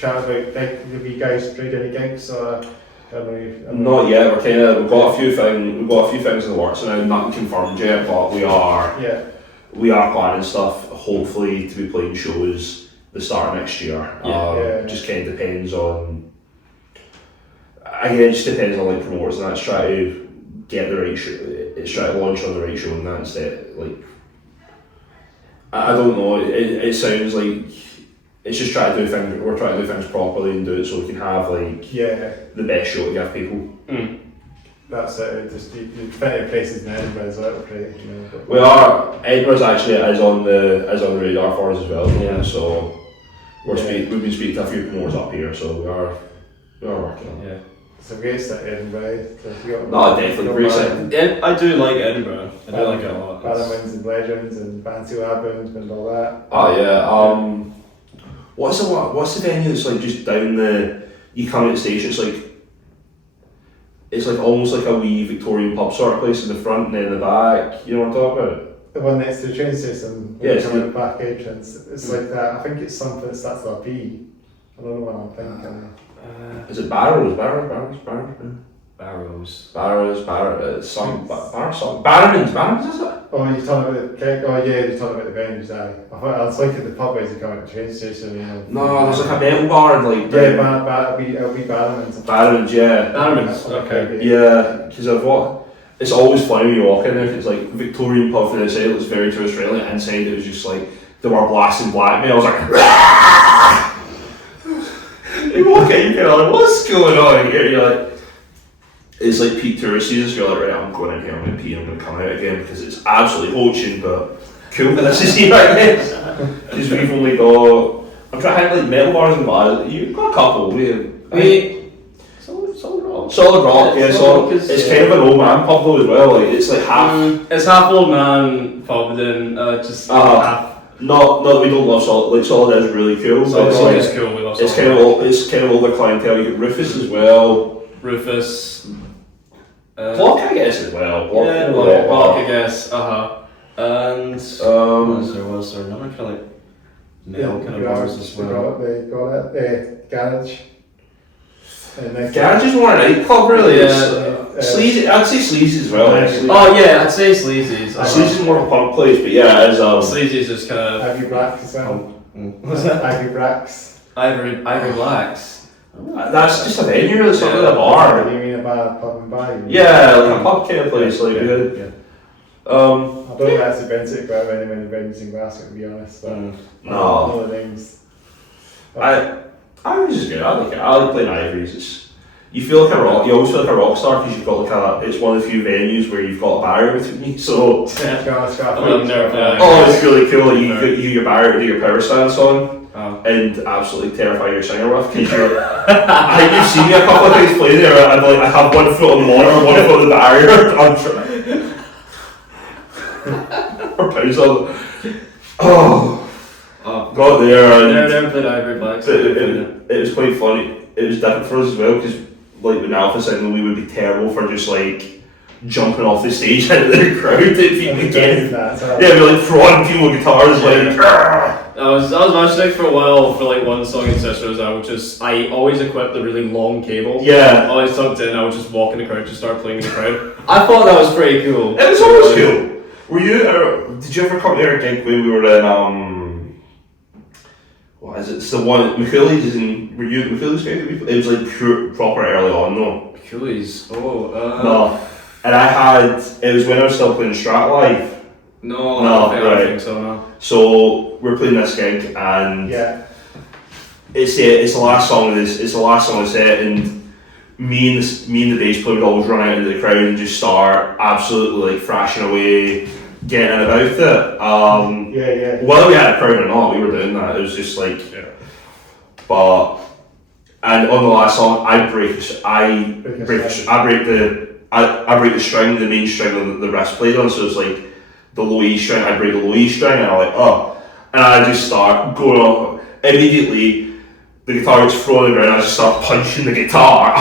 about like, have you guys played any gigs or? Not yet. We've got a few things in the works now. Nothing confirmed yet, but we are planning stuff. Hopefully, to be playing shows the start of next year. Just kind of depends on. Again, it just depends on like promoters and that. Try to get the right show. It's try to launch on the right show, and that's it. Like, I don't know. It sounds like it's just trying to do things. We're trying to do things properly and do it so we can have like the best show to give people. That's it. Just you plenty of places in Edinburgh as well. We are. Edinburgh's actually is on the radar for us as well. Yeah. So we've been speaking to a few promoters up here, so we are working on it. Yeah. It's a great city, Edinburgh. Definitely great city. Yeah, I do like Edinburgh. I do like it a lot. Bannermans and Legends and Fancy Albums and all that. Oh yeah. What's the venue that's like just down you come at the station, it's like almost like a wee Victorian pub sort of place in the front and then in the back, you know what I'm talking about? The one next to the train station, coming at the back entrance. It's like that. I think it's something that starts with a B. I don't know what I'm thinking. Is it Barrows? Barrows. Barrowmans, is it? Oh, you're talking about the cake? Oh yeah, you're talking about the venues, I was thinking the pub as you come at the train station, No, there's like a metal bar and like... it'll be Bannermans. Bannermans, yeah. Bannermans, okay. Yeah, because it's always funny when you walk in there, it's like Victorian pub from the outside, it looks very too Australian, inside it was just like, they were blasting black metal, I was like, Rah! You walk in, you're like, what's going on here? You're like, it's like peak tourist season, so you're like, right, I'm going in here, I'm going to pee, I'm going to come out again because it's absolutely poaching, but cool for this is here, I guess. Because we've only got, I'm trying to have like metal bars and bars, you've got a couple, Solid Rock, yeah, so it's kind of an old man pub though as well, like it's like half. It's half old man pub, then just half. Not that we don't love Solid. Like Solid is really cool. Solid is cool. We love Solid. It's kind of older clientele. You get Rufus as well. Rufus. Block, I guess as well. Block, I guess. And was there another kind of like metal kind of bars as well? They got it. Garage. Garage is more a nightclub, really. Sleazy. I'd say Sleazy as well. Actually. Oh yeah, I'd say Sleazy's. Sleazy's more of a punk place, but yeah, it is. Sleazy's just kind of. Ivory Blacks as well. What's that? Ivory Blacks. Ivory Blacks. That's just a venue, really. It's not really a bar. You mean a bar, pub and bar? Yeah, like a pub kind of place, like yeah. I don't know if that's authentic, but I've many venues in Glasgow, to be honest. But no. All the names. Ivory's is good. I like it. I like playing Ivory's. You feel like a rock. You always feel like a rock star because you've got like it's one of the few venues where you've got a barrier between you. So it's really cool. Like, you use your barrier to do your power stance on, and absolutely terrify your singer with. Because I think you've seen me a couple of times play there, and like I have one foot on the monitor, one foot on the barrier. I'm trying. Or pounds on. Got there and never played Ivory Blacks. It was quite funny. It was different for us as well because like with Alpha Signal we would be terrible for just like jumping off the stage into the crowd to people again. Yeah, we like throwing people guitars like. I was matchstick for a while for like one song in Sisters. I always equipped the really long cable. Yeah. Always tucked in. I would just walk in the crowd, just start playing in the crowd. I thought that was pretty cool. It was always cool. Were you? Did you ever come to our gig when we were in what is it? It's the one McCooley's in. Were you at McCooley's gig? It was like proper early on though. McCooley's. No. And it was when I was still playing Strat Live. No, I don't think so. No. So we're playing this gig, and it's the last song of this. It's the last song of the set, and me and the bass player would always run out into the crowd and just start absolutely like thrashing away, getting about it. Whether we had a crowd or not, we were doing that. It was just like, and on the last song, I break the string, the main string of the wrist played on. So it's like the low E string. I break the low E string, and I'm like, and I just start going on immediately. The guitar gets thrown on the ground, I just start punching the guitar.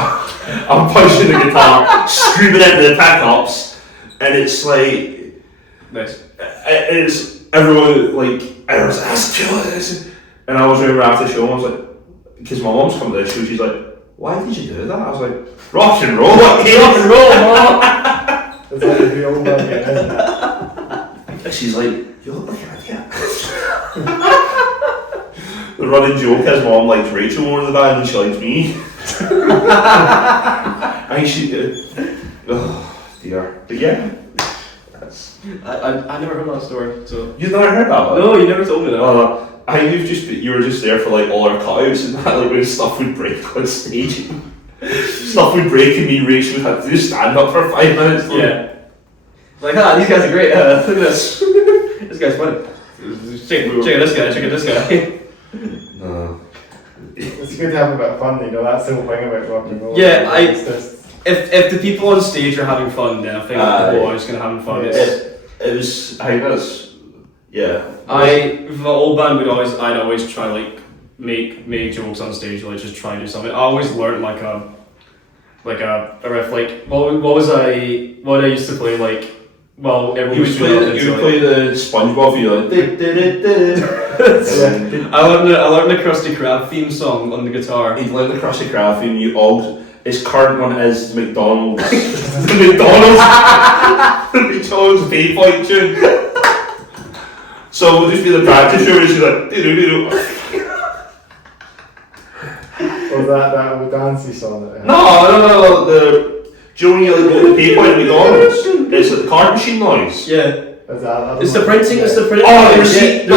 I'm punching the guitar, screaming into the pickups, and it's like, nice. It's everyone like, everyone's like, that's cool, and I was remember after the show, I was like, because my mom's come to the show, she's like, why did you do that? I was like, rock and roll, rock and roll, mom. It's like the old man, isn't it? And she's like, you look like an idiot. The running joke is mom likes Rachel more in the band than she likes me. I think she did. Oh dear. But yeah. I never heard that story. So You've never heard that one? No, you never told me that. I think you were just there for like all our cutouts and that, like when stuff would break on stage. Stuff would break and me and Rachel would have to just stand up for 5 minutes. Yeah. Like, these guys are great. Look at this. This guy's funny. Check this guy. Check out this guy. No. It's good to have a bit of fun, you know, that's the whole thing about rock and roll. Yeah, if the people on stage are having fun, then I think the boys are going to have fun. I think that's, the old band I'd always try like make jokes on stage, like just try and do something. I always learned like a riff, like what I used to play, like, well, everyone was doing you would play the SpongeBob video, like I learned the Krusty Krab theme song on the guitar. He'd learn the Krusty Krab theme. His current one is McDonald's. the McDonald's paypoint tune. So we'll just be the practice room, and she's like, doo-doo-doo-doo. Was that old dancey song? No, do you know when you like go to the paypoint at McDonald's? It's like the card machine noise. Yeah. It's the printing. It's the printing. Oh, the receipt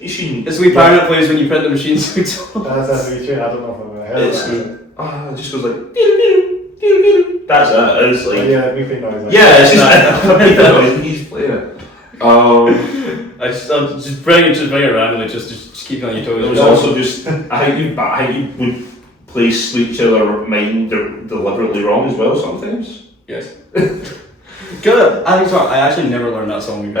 machine. It's the wee piano that plays when you print the machines. That's a wee tune. I don't know if I'm gonna hear it. It just goes like. That's it. It's like beeping noise. Yeah, it's just a beeping noise. And he's playing it. I just bring it randomly, just keep on your toes. It was also just I think you would place each other mind deliberately wrong as well sometimes. Yes. Good. I actually never learned that song. I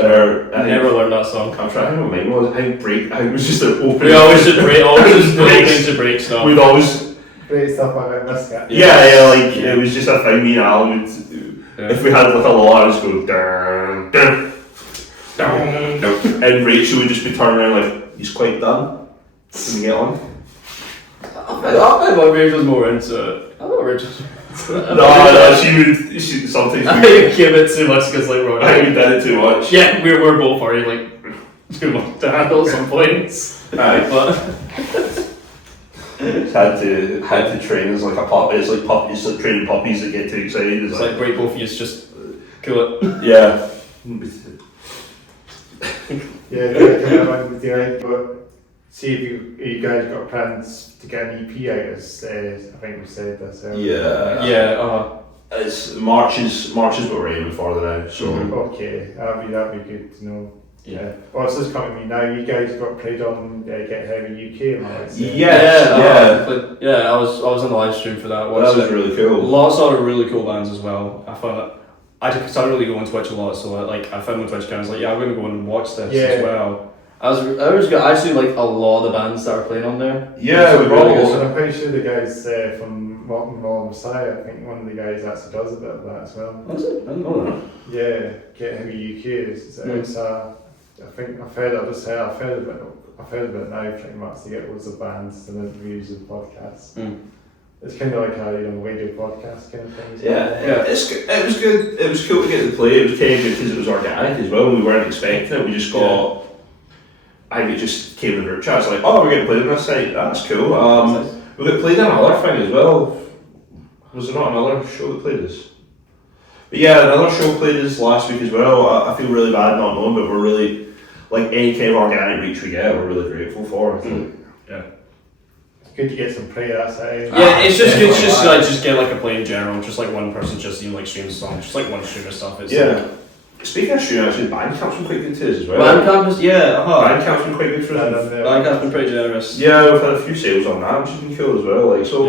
never learned that song. I'm trying to remember what I think break. I think it was just an opening. We always just break. Always to break stuff. We'd always break stuff about this guy. It was just a thing me and Alan would. If we had like a lull, I would just go dun dun dun, and Rachel would just be turning around like, he's quite done. Can we get on? I thought Rachel's more into it. No, she sometimes. I give it too much because like I think we did it too much. Yeah, we're both already like too much to handle some points. Aye. But had to train as like a pup. It's like puppies, like training puppies that get too excited. It's like break both of you, just cool it. Yeah. But see if you guys got plans to get an EP out, as I think we said this earlier. It's March is what we're aiming for now. So okay, that'd be good to know. Yeah. Well, it's just coming to me now. You guys got played on Get Heavy UK, am I right? I was on the live stream for that. That was really cool. Lots of really cool bands as well. I found that I started really going on Twitch a lot, so I found my Twitch account. I was like, I'm going to go and watch this as well. I was good. I actually like a lot of the bands that are playing on there. Yeah, we're really good. I'm pretty sure the guys from Modern Messiah, I think one of the guys actually does a bit of that as well. Is it? I didn't know that. Yeah, Get Heavy UK. I think I've heard a bit now pretty much to get loads of bands and interviews and podcasts. It's kind of like a radio podcast kind of thing. It was good. It was cool to get to play. It was kind of good because it was organic as well. We weren't expecting it. We just got. I think it just came in the group chat. It's like, oh, we're getting played on this site. That's cool. We got played on another thing as well. Was there not another show that played us? But yeah, another show played us last week as well. I feel really bad not knowing, but we're really like any kind of organic reach we get, we're really grateful for. Yeah. It's good to get some praise. That's it. Yeah, it's just good to just get like a play in general, just like one person just even like streams a song, just like one stream of stuff. It's like, speaking of streaming, actually, Bandcamp's been quite good to us as well. Bandcamp is, Bandcamp's been quite good for us. Bandcamp's been pretty generous. Yeah, we've had a few sales on that, which has been cool as well. Like, so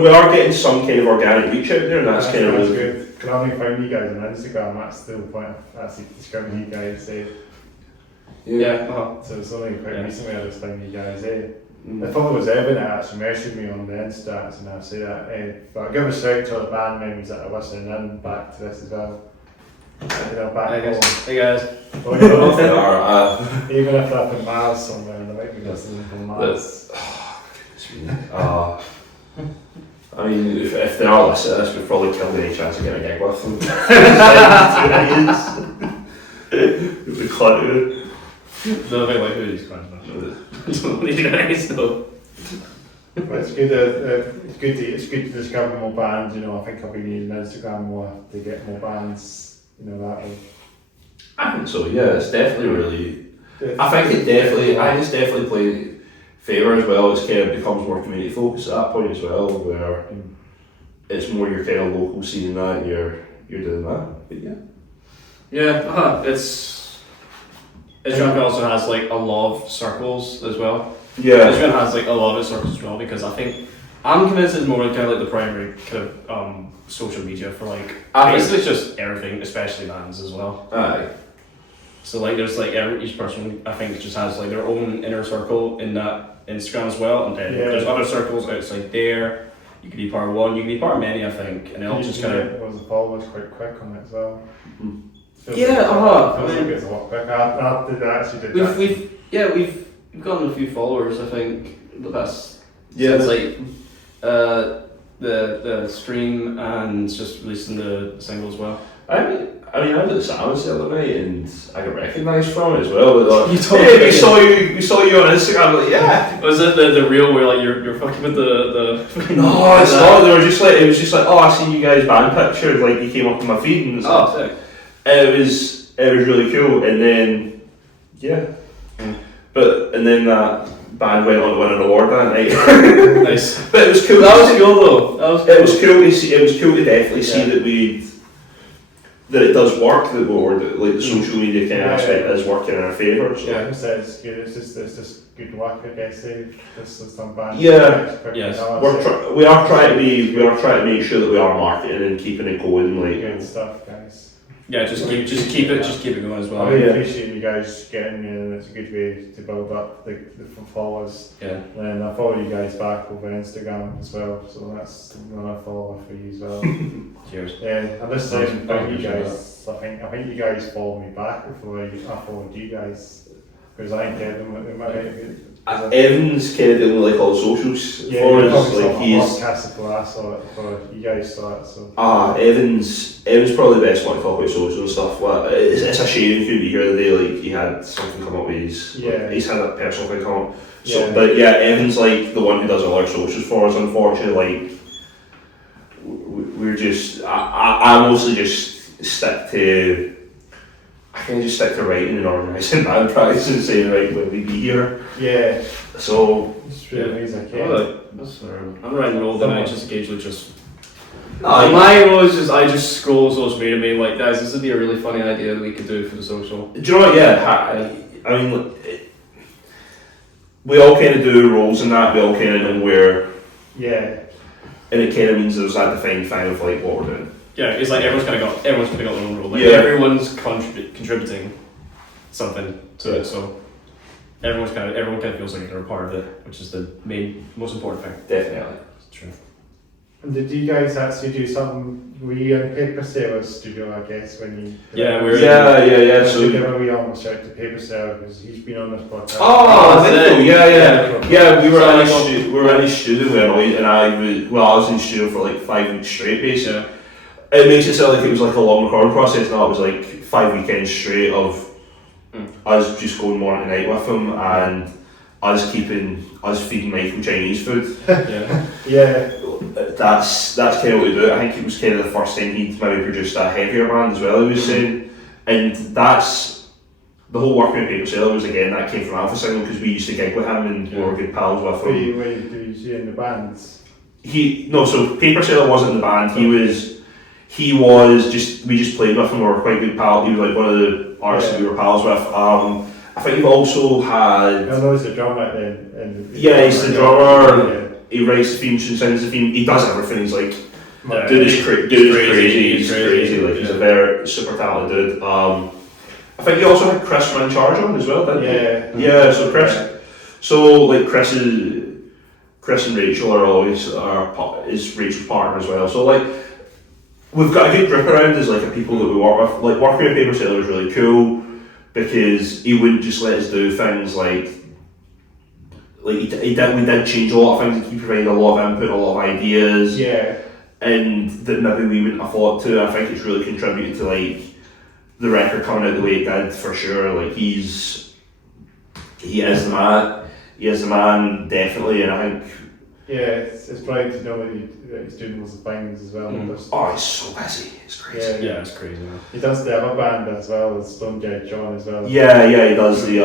we are getting some kind of organic reach out there, and that's kind of really good. Can I only find you guys on Instagram? That's the point of actually describing you guys. So it's only quite recently I just found you guys. I thought it was Evan that actually messaged me on the Instats, and I say that. But I'll give a shout to all the band members that are listening in back to this as well. Back home. Hey guys. Even if they're up in Mars somewhere, they might be listening from Mars. I mean, if they are listening to this, we've probably killed any chance of getting a gig with them. We'd be cluttered. No, they like who these guys are. Don't need guys though. But it's good to discover more bands. You know, I think I'll be using Instagram more to get more bands. You know that way. I think so. Yeah, it's definitely really. I think it's definitely playing favour as well. It's kind of becomes more community focused at that point as well, where it's more your kind of local scene that you're doing that. But Instagram also has like a lot of circles as well. Yeah. Instagram has like a lot of circles as well because I think I'm convinced it's more kind of like the primary kind of social media for like basically it's just everything, especially bands as well. Aye. So like there's like each person I think just has like their own inner circle in that Instagram as well, and then there's other circles outside there. You can be part of one, you can be part of many, I think, and it'll just kind of. Was the followers quite quick on it as well. I mean, it's a lot quicker. I actually did that. We've gotten a few followers. I think the best. Yeah. Since like the stream and just releasing the single as well. I mean, I was at the Salmons the other night and I got recognised from it as well. Like, You told we saw you on Instagram. Like, yeah. Was it the real where like you're fucking with the? No, it's not. They were just like it was just like, oh, I seen you guys band picture. Like you came up on my feed and sick. It was really cool. And then and then that band went on to win an award that night. Nice. But it was cool. That was cool though. It was cool to see. It was cool to definitely see that it does work. That like the social media kind of aspect is working in our favour. So. Yeah, it's good. It's just good work, I guess. This is some band. Yes. We are trying to make sure that we are marketing and keeping it going. Like good stuff, guys. Yeah, just keep it going as well. I really appreciate you guys getting me, and it's a good way to build up the followers. Yeah. And I follow you guys back over Instagram as well, so that's another follower for you as well. Cheers. Yeah, and this time about you guys, I think you guys followed me back before I followed you guys, because I think Evan's kind of doing like all the socials for us. Like he's podcast before I saw it, before you guys saw it. So Evan's probably the best one to talk about socials and stuff. But it's a shame he couldn't be here today. Like he had something come up with he's had that personal thing come up. So but Evan's like the one who does all our socials for us. Unfortunately, like we're just I mostly just stick to. I can just stick to writing and organising band practice and saying, right, when we be here. Yeah. So. It's really amazing. I'm writing roll that I just occasionally just. My role is just I just scroll social media and being like, guys, this would be a really funny idea that we could do for the social. Do you know what? Yeah. I mean, we all kind of do roles in that. We all kind of know where. Yeah. And it kind of means there's that defined thing of like what we're doing. Yeah, it's like everyone's kind of got their own role. Like everyone's contributing something to it, so everyone kind of feels like they're a part of it, which is the most important thing. Definitely, it's true. And did you guys actually do something? Were you in PaperSailor studio? I guess when you. Yeah. So we almost shout to PaperSailor because he's been on this podcast. Oh, yeah. We were in his studio and I was in the studio for like 5 weeks straight, basically. Yeah. It makes it sound like it was like a long recording process. No, it was like 5 weekends straight of us just going morning to night with him and us feeding Michael Chinese food. Yeah. That's kind of what we do. I think it was kind of the first time he'd maybe produced a heavier band as well. He was saying, and that's the whole working with PaperSailor was again that came from Alpha Signal because we used to gig with him and we were good pals with him. Were you in the bands? So PaperSailor wasn't in the band. He was just, we just played with him. We were quite good pals. He was like one of the artists that we were pals with. I think you've also had. I know he's the drummer then. He's the drummer. Yeah. He writes the theme tune, sings the theme. He does everything. He's like, dude is crazy. He's crazy. Like he's a very super talented dude. I think you also had Chris run charge on as well, didn't you? Yeah. So Chris. So like Chris and Rachel are always is Rachel's partner as well. So like we've got a good grip around as like a people that we work with. Like working with PaperSailor is really cool because he wouldn't just let us do things like we did change a lot of things and he provided a lot of input, a lot of ideas. Yeah. And that maybe we wouldn't have thought to. I think it's really contributed to like the record coming out the way it did for sure. Like he is the man. He is the man, definitely, and I think. Yeah, it's proud to know that he's doing loads of things as well. Oh, he's so busy. It's crazy. Yeah, it's crazy. Man. He does the other band as well, the Stone Dead John as well. Yeah, he does the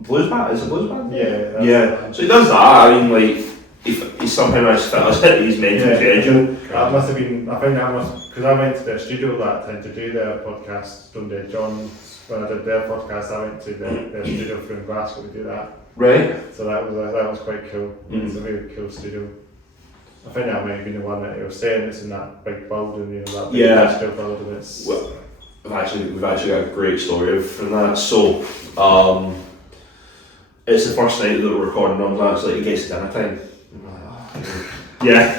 blues band. Is it blues band? Yeah. So he does that. I mean, like, he's sometimes he's mental schedule. That must have been. I think that must because I went to their studio that time to do their podcast. Stone Dead John. When I did their podcast, I went to their studio for Glasgow to do that. Right. So that was quite cool. It's a very cool studio. I think that might have been the one that you were saying. It's in that big building, that big industrial building. Well, we've actually got a great story from that. So, it's the first night that we're recording on that. It's like it gets to dinner time. Yeah.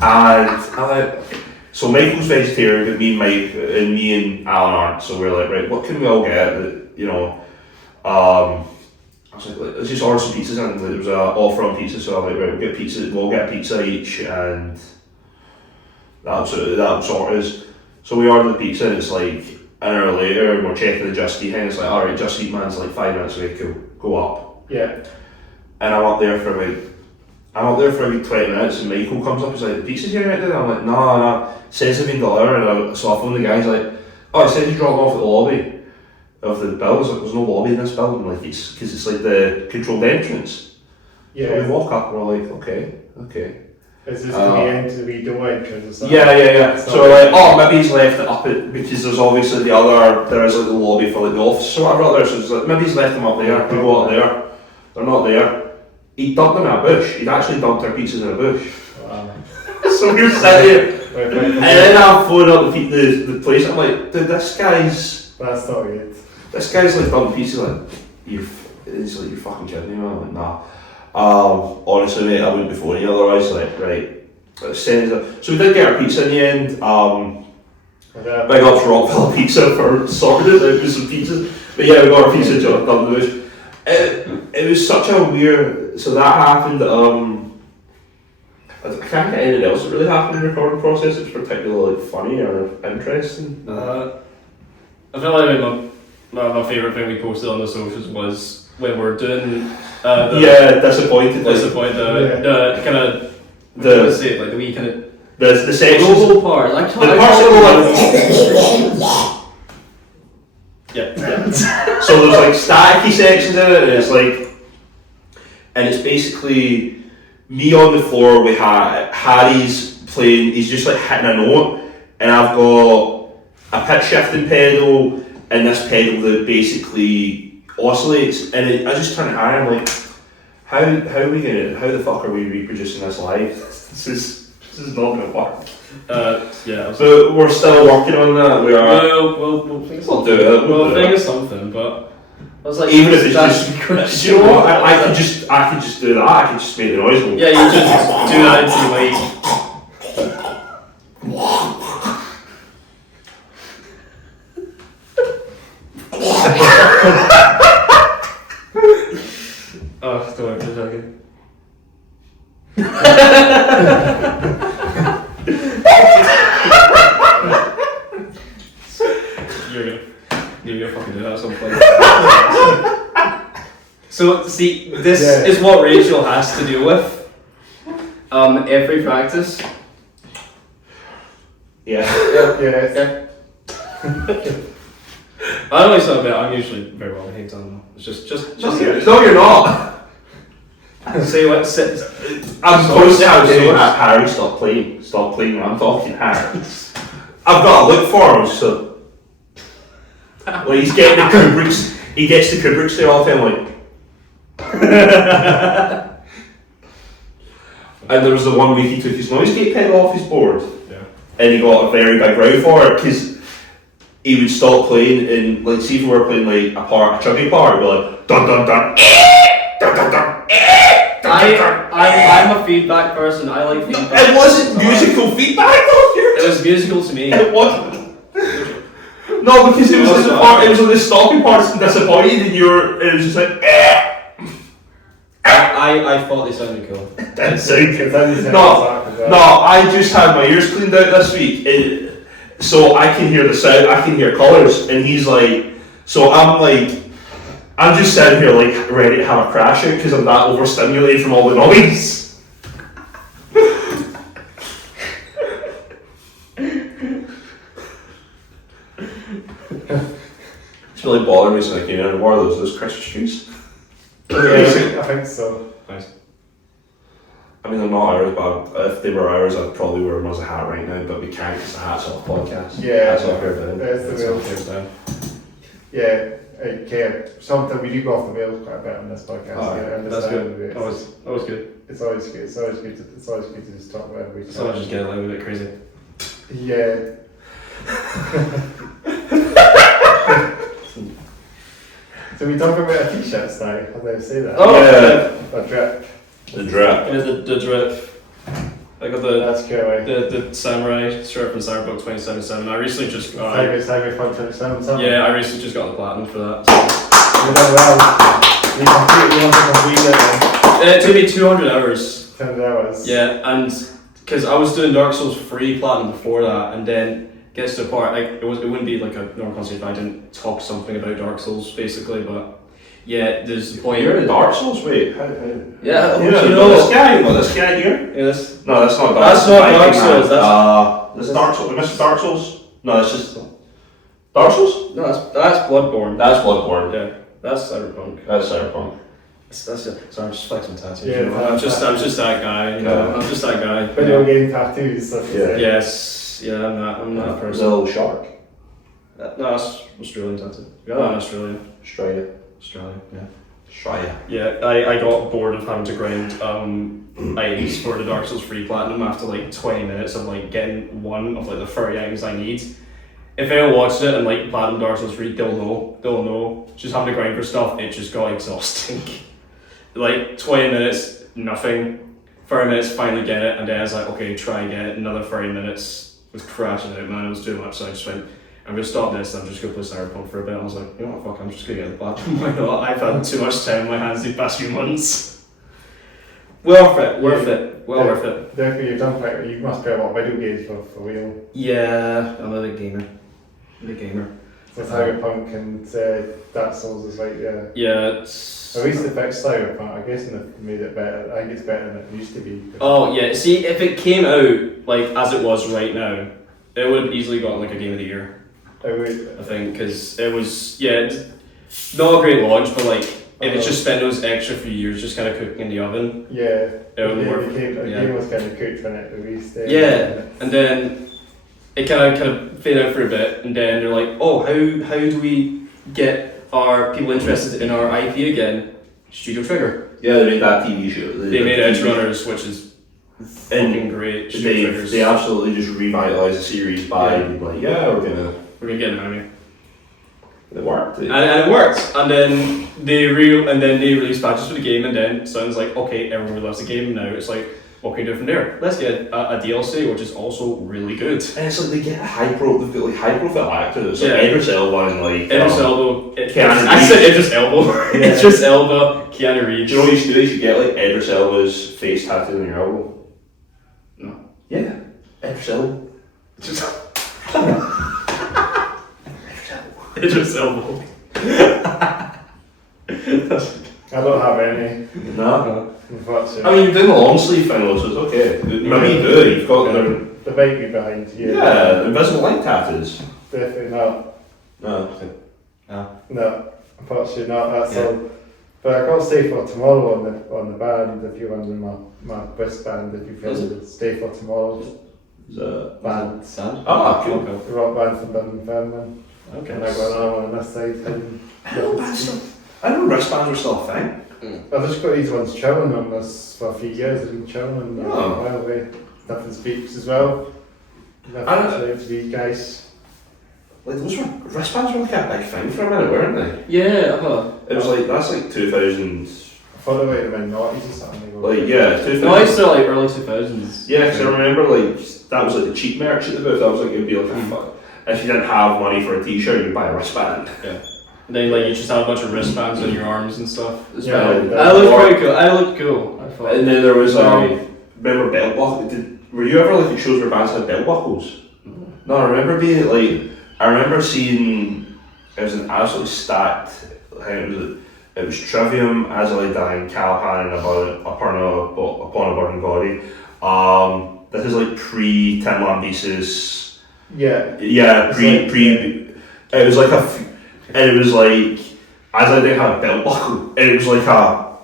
And so Michael's vegetarian, but me and Alan aren't. So we're like, right, what can we all get? I was like, let's just order some pizzas, and there was an offer on pizza, so I was like, right, we'll get a pizza each, and that sort is. So we ordered the pizza, and it's like an hour later, and we're checking the Just Eat, and it's like, alright, Just Eat man's like 5 minutes away, cool, go up. Yeah. And I'm up there for about 20 minutes, and Michael comes up, he's like, the pizza's here right now? I'm like, nah, says it's been delivered, and so I phone the guy, he's like, oh, it says you dropped off at the lobby of the building. Like, there's no lobby in this building, like it's because it's like the controlled entrance. Yeah. So we walk up and we're like, okay. Is this the way into the wee door entrance? Yeah. So we're like, oh, maybe he's left it up because there's obviously there is like the lobby for like the office or whatever there. So it's like maybe he's left them up there. We go up there. They're not there. He dumped them in a bush. He'd actually dumped our pizzas in a bush. Wow. So we were sitting here, and then I'm phoning up the place. I'm like, dude, this guy's. That's not good. This guy's like dumping pizza, like, you're fucking kidding me, man. I'm like, nah. Honestly, mate, I wouldn't be phoning you otherwise. Like, right. So we did get our pizza in the end. Big up to Rockville Pizza for sorting it out with some pizzas. But yeah, we got our pizza dumped in the bush. It was such a weird. So that happened. I can't get anything else that really happened in the recording process. It's particularly funny or interesting. I feel like my favourite thing we posted on the socials was when we're doing disappointed. The kind of the wee kind of the section global part. I can't. The part yeah. So there's like staticky sections in it, and it's like, and it's basically me on the floor with Harry's playing. He's just like hitting a note, and I've got a pitch shifting pedal. And this pedal that basically oscillates, and I just turn to Harry, I'm like, how the fuck are we reproducing this live? This is not gonna work. So we're still working on that. We are. We'll think we'll do it. We'll think of something, but I was like, even if it's just, you know what? I could just do that. I could just make the noise. Yeah, you just do that until like. Oh, don't worry for a second. You're gonna fucking do that at some point. So, see, this is what Rachel has to deal with. Every practice. Yeah. I don't like sound bad. I'm usually very well behaved on. It's just. No, you're not. Say what? I'm supposed to have Harry, stop playing when I'm talking, Harry. I've got to look for him, so. Like, he's getting the Kubricks, he gets the Kubricks there all the time, like. And there was the one week he took his noise gate pedal off his board. Yeah. And he got a very big row for it, because he would stop playing and, like, see if we were playing, like, a chugging part, he'd be like, dun dun dun, dun dun dun. I'm a feedback person. I like feedback. It wasn't musical feedback though. It was musical to me. It wasn't. No, because it was in the part. It was on the stopping parts and disappointed, and it was just like. I thought they sounded cool. Didn't sound good. No, I just had my ears cleaned out this week, so I can hear the sound. I can hear colours, and he's like, so I'm like. I'm just sitting here like ready to have a crash out because I'm that overstimulated from all the noise. It's really bothering me since I came in. What are those Christmas trees? Yeah, I think so. Nice. I mean, they're not ours, but if they were ours, I'd probably wear them as a hat right now, but we can't because the hat's off podcast. Yeah, that's what we're doing. That's the real. Yeah. Okay, something we do go off the rails quite a bit on this podcast. That's good. Always good. It's always good. It's always good to just talk about everything. Someone just get a little bit crazy. Yeah. So we talk about our t-shirts now. How do I say that? Oh yeah. A drip. The drip. Yeah, the drip. I got That's cool. The samurai shirt from Cyberpunk 2077. I recently just got. Cyberpunk 2077. Yeah, I recently just got the platinum for that. So. It took me 200 hours. 200 hours. Yeah, and because I was doing Dark Souls 3 platinum before that, and then gets to the part like it wouldn't be like a normal conversation if I didn't talk something about Dark Souls basically, but. Yeah, there's the point. You're in Dark Souls? Wait. Yeah, you know this guy? Well, this guy here? Yes. No, that's not Dark That's Souls. not Dark Souls. That's Dark Souls. We missed Dark Souls? No, that's just Dark Souls? No, that's Bloodborne. That's Bloodborne. Yeah, that's Cyberpunk. That's Cyberpunk. That's it. So I'm just flexing tattoos. Yeah, you know? I'm just that guy. You know? I'm just that guy. Video game tattoos. Yeah. Yes. Yeah, I'm that person. Little shark. No, that's Australian tattoo. Yeah, that in Australia. Australia, yeah. Australia. Yeah, I got bored of having to grind items for the Dark Souls 3 Platinum after like 20 minutes of like getting one of like the 30 items I need. If anyone watched it and like Platinum Dark Souls 3, they'll know. Just having to grind for stuff, it just got exhausting. Like 20 minutes, nothing. 30 minutes, finally get it, and then I was like, okay, try again. Another 30 minutes, was crashing out, man. It was too much, so I just went, I'm gonna stop this. I'm just gonna play Cyberpunk for a bit. I was like, you know what, fuck, I'm just gonna get the platinum. Why not? I've had too much time in my hands these past few months. Worth it. Definitely, you've done quite. You must play a lot of video games for real. Yeah, I'm a big gamer. So Cyberpunk and Dark Souls is like Yeah, it's. At least they fixed Cyberpunk. I guess they've made it better. I think it's better than it used to be. Oh yeah, see, if it came out like as it was right now, it would have easily gotten like a game of the year. I think, because it was, not a great launch, but like, if it's just spent those extra few years just kind of cooking in the oven, it would work. The game was kind of cooked when it released. And then it kind of faded out for a bit, and then they're like, oh, how do we get our people interested in our IP again? Studio Trigger. Yeah, they made that TV show. They made Edge Runners, which is fucking great. They absolutely just revitalized the series by being like, we're gonna get an anime. It worked. And it worked. And then they released patches for the game, and then sounds like, okay, everyone loves the game now. It's like, what can we do from there? Let's get a DLC, which is also really good. And it's like they get they've got like high profile actors. Like Idris Elba and like Idris Elba. I said Idris Elba. Idris Elba, Keanu Reeves. Do you know what you should do? You should get like Idris Elba's face tattooed on your elbow. No. Yeah. Idris Elba. Idris Elba. I don't have any. No. Unfortunately. I mean, you're doing the long sleeve thing, so it's okay. Maybe you do. You've got the might be behind you. Yeah, invisible light tattoos. Definitely not. No. No, unfortunately not. That's all. But I got Stay for Tomorrow on the band. If you want my wristband, if you feel Stay for Tomorrow. Band. Ah, cool. The rock band from Dunfermline. Okay. And I got another one on this side. I know wristbands were still a thing. I've just got these ones chilling on this for a few years. I've been chilling on them for a while away. Different speaks as well. Different to these guys. Like those wristbands were like a big thing for a minute, weren't they? Yeah. It was like that's like 2000. I thought they might have been noughties or something. Like 2000. No, it's still like early 2000s. Yeah, because I remember like that was like the cheap merch at the booth. That was like it'd be like a fuck. If you didn't have money for a t-shirt, you'd buy a wristband. Yeah. And then like you just have a bunch of wristbands on your arms and stuff. Yeah, I looked pretty cool. I looked cool. I thought. And then there was remember belt buckles? Were you ever like at shows where bands had belt buckles? No, I remember being like I remember seeing it was an absolutely stacked. It was Trivium, Azalea Dying, Callahan, and Upon a Burning Body. This is like pre Tim Lambesis. Yeah. Yeah, pre. It was like and it was like Azalea Dying had a belt buckle, and it was like a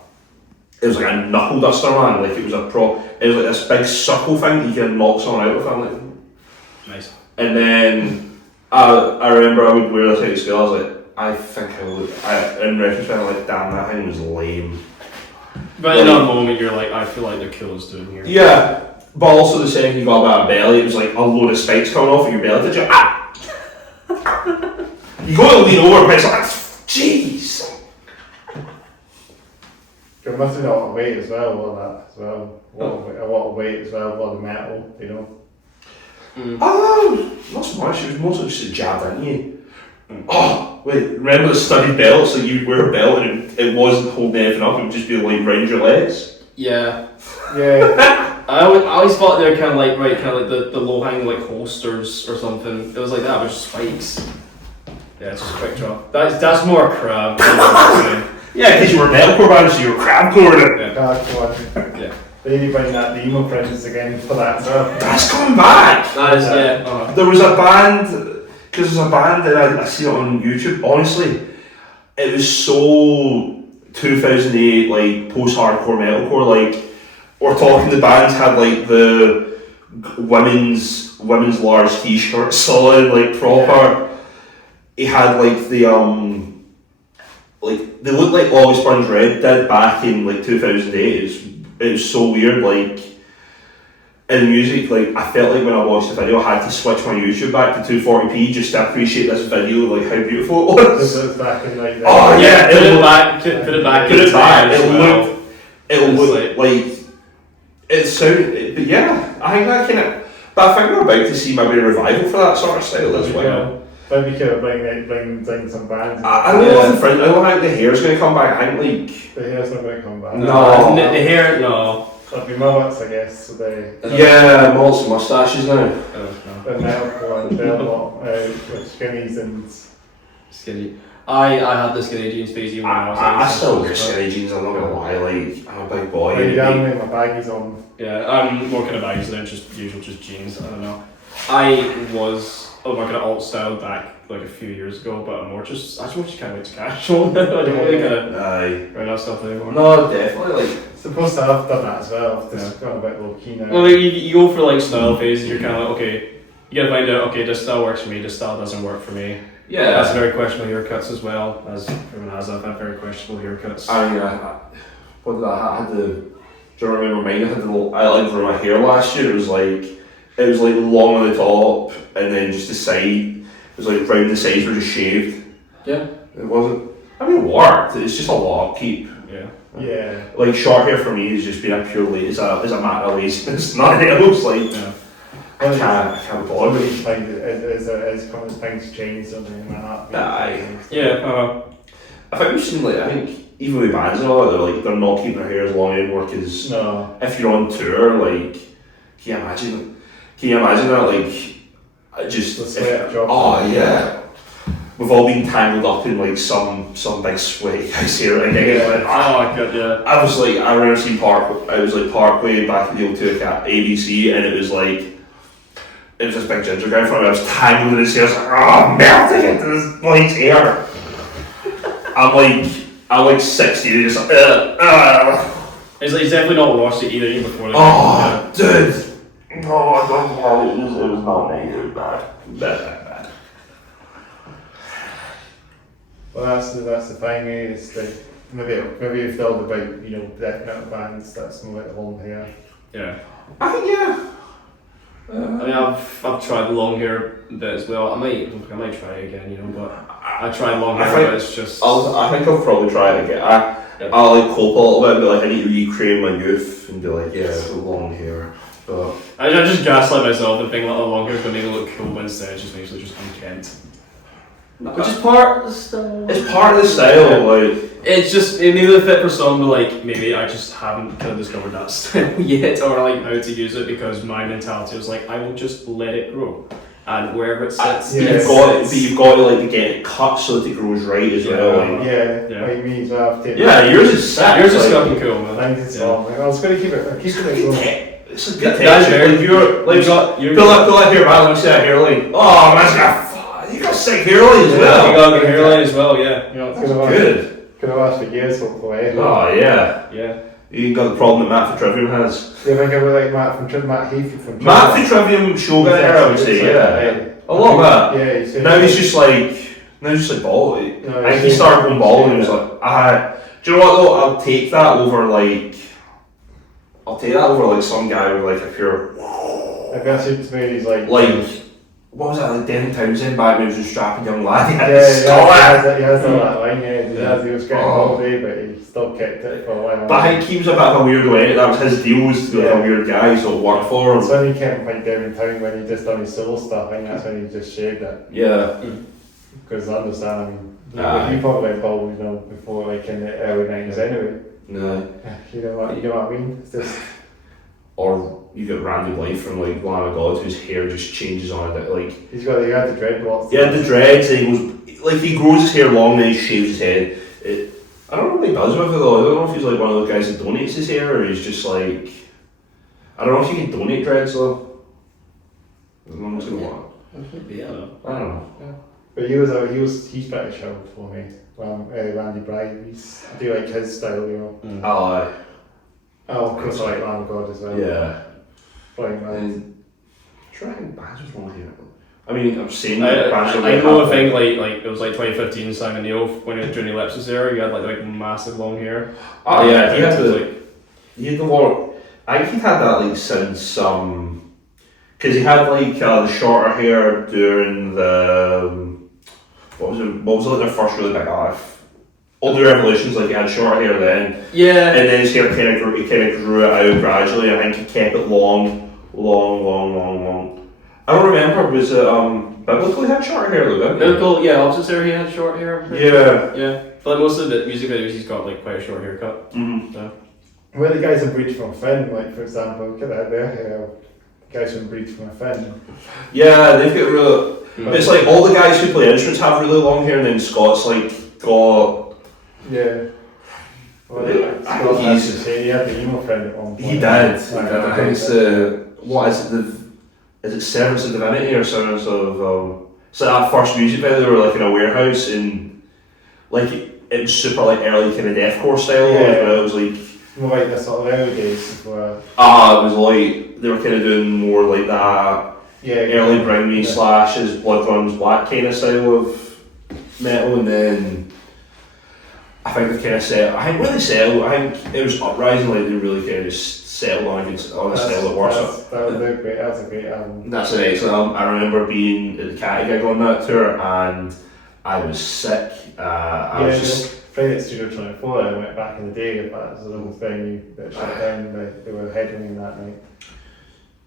knuckle duster, man. Like it was it was like this big circle thing that you can knock someone out with. I'm like, nice. And then I remember I would wear this out of school. I was like, I think I would. In retrospect, I'm like, damn, that thing was lame. But in that moment, you're like, I feel like the coolest doing here. Yeah, but also the second you got about a belly, it was like a load of spikes coming off of your belly. Did you? You go to lean over, but it's like, jeez. There must have been a lot of weight as well, all that as well. A lot of weight as well, a lot of metal, you know. Not so much. It was mostly just jabbed in you. Oh, wait, remember the studded belt? So you'd wear a belt and it wasn't holding anything up, it would just be like round your legs? Yeah. Yeah. I always thought they were kind of like the low hanging like holsters or something. It was like that, but just spikes. Yeah, it's just a quick draw. That's more crab. Yeah, because you were metalcore band, so you were crabcore in it. Yeah. They need to bring that the emo friends again for that as well. That's coming back! That is, yeah. There was a band, because there's a band that I see it on YouTube, honestly, it was so 2008, like, post-hardcore metalcore, like, we're talking the bands had, like, the women's large t-shirt, solid, like, proper. He had, like, the, like, they looked like August Burns Red did back in, like, 2008. It was so weird, like, in music, like, I felt like when I watched the video I had to switch my YouTube back to 240p just to appreciate this video, like how beautiful it was. This was back in like oh yeah, put it back. It looked like it sounded, but yeah, I think that kind of, but I think we're about to see maybe a revival for that sort of style as well. Maybe could bring some bands. I don't know if I don't think the hair's going to come back. I think like the hair's not going to come back. No. The hair, no. That'd be mullets, I guess. So yeah, mullets and mustaches now. The metalcore and belt with skinnies and skinny. I had the skinny jeans phase even when I was I still wear skinny jeans. I'm not gonna lie. Like I'm a big boy. I'm my baggies on. Yeah, I'm more kind of baggies than just jeans. I don't know. I was my kind of alt style back like a few years ago, but I just want to kind of like casual. I don't really kind of wear that stuff anymore. No, definitely. Like supposed to have done that as well. I've just gone a bit low key now. Well, you go for like style phases. You're kind of like, okay, you gotta find out. Okay, this style works for me. This style doesn't work for me. Yeah, that's very questionable haircuts as well. As everyone has that very questionable haircuts. What did I had to? Do you remember mine? I had the little outline for my hair last year. It was like long on the top, and then just the side. It was like round the sides were just shaved. Yeah. It wasn't. I mean, it worked. It's just a lot of upkeep. Yeah. Yeah. Like short hair for me has just been a purely is a matter of laziness. Nothing else. Like I can't bother. As things change, something like that. Yeah. I think we've seen I think even with bands and all that, they're not keeping their hair as long anymore because if you're on tour, can you imagine that? Oh yeah, we've all been tangled up in some big sweaty guy's hair. I remember seeing Parkway back in the old tour at ABC, and it was this big ginger guy in front of me. I was tangled in his hair. I was like, melting into this boy's hair. I'm like 60, just like, He's definitely not washed it either, even before the oh, dude. No, I don't know. It was not nice. It was bad. Well, that's the thing. It's like maybe if they're about definite bands that's more like the long hair. Yeah. I think yeah. I mean, I've tried long hair a bit as well. I might try it again, but I tried long hair, but it's just. I think I'll probably try it again. I like cope a little bit, but like I need to recreate my youth and be like, long hair. But I just gaslight myself and think long hair is going to make me look cool, but instead it just makes me just unkempt. Which is part of the style. It's part of the style, like. It's just, it may fit for some, but like, maybe I just haven't kind of discovered that style yet, or like how to use it, because my mentality was like, I will just let it grow. And wherever it sits, you've got to like get it cut so that it grows right as well. Like me, so I have to. Yeah, yours is sick. Yours is fucking cool, man. I think it's long. I was going to keep it going. It's a good texture. Like you're pull up hair back and see that hairline. Oh, man, you got sick hairline as well. You got a good hairline as well, yeah. It's good. Could have asked for years, hopefully. Oh yeah. You ain't got the problem that Matt for Trivium has. Do you think I would like Matt Heafy from Trivium? Matt for Trivium Shogun era, I would say, a lot of that. Yeah, now he's just like bald. I think he started going bald and he was like, do you know what though? I'll take that over some guy with like a pure. I guess it's maybe he's like. What was that, like Dennis Townsend back when he was a strapping young lad? He has that line, he was getting holiday, but he still kept it for a while. But I think he was a bit of a weirdo, eh? That was his deal, was to be like a weird guy, so it worked for him. It's when he came like downtown when he just done his solo stuff, I think that's when he just shaved it. Yeah. Because I understand, he probably went bald, before like in the early 90s anyway. No. You know what I mean? It's just... Or you get Randy Blythe from like Lamb of God, whose hair just changes on it. Like he had the dreadlocks. Yeah, the dreads. He grows his hair long, then he shaves his head. I don't know what he does with it though. I don't know if he's like one of those guys that donates his hair, or he's just like. I don't know if you can donate dreads though. As long as you want. I don't know. Yeah. But he's pretty chill for me. Randy Blythe, I do like his style, Oh, of course, I like Lamb of God as well. Yeah. Flying Man. Trying bands with long hair. I mean, I'm saying I know a thing like it was like 2015 Simon Neil when he was doing Ellipsis era, he had like massive long hair. Oh yeah, he had the long. I think he had that like since because he had like the shorter hair during the what was it like their first really big all the Revolutions, like he had short hair then. Yeah. And then his hair kind of grew it out gradually. I think he kept it long. I don't remember, was it Biblically had short hair though, didn't he? Biblical, yeah, Opposite Sarah he had short hair. Yeah. But like most of the music videos he's got like quite a short haircut. Mm-hmm. Where the guys in Breach from Finn, like for example, could have had their hair. Guys from Breach from Finn. Yeah, they've got really. It's like all the guys who play instruments have really long hair, and then Scott's like got. Yeah. Well, he had the emo friend at one point. He did. I think it's what is it? Is it Servants of Divinity or Servants of? So that first music video, they were like in a warehouse and like it was super like early kind of deathcore style. It was like more like the sort of early days where. It was like they were kind of doing more like that. Yeah. Early Bring Me Slashes, Blood Runs Black kind of style of metal, and then. I think they kind of settled. I think it was Uprising, like they really kind of just settled on a style that works. That was a great album. That's an excellent album. I remember being at the Catty gig on that tour and I was sick. I was just playing at Studio 24. I went back in the day, but it was a little venue that shut down. They were headlining that night.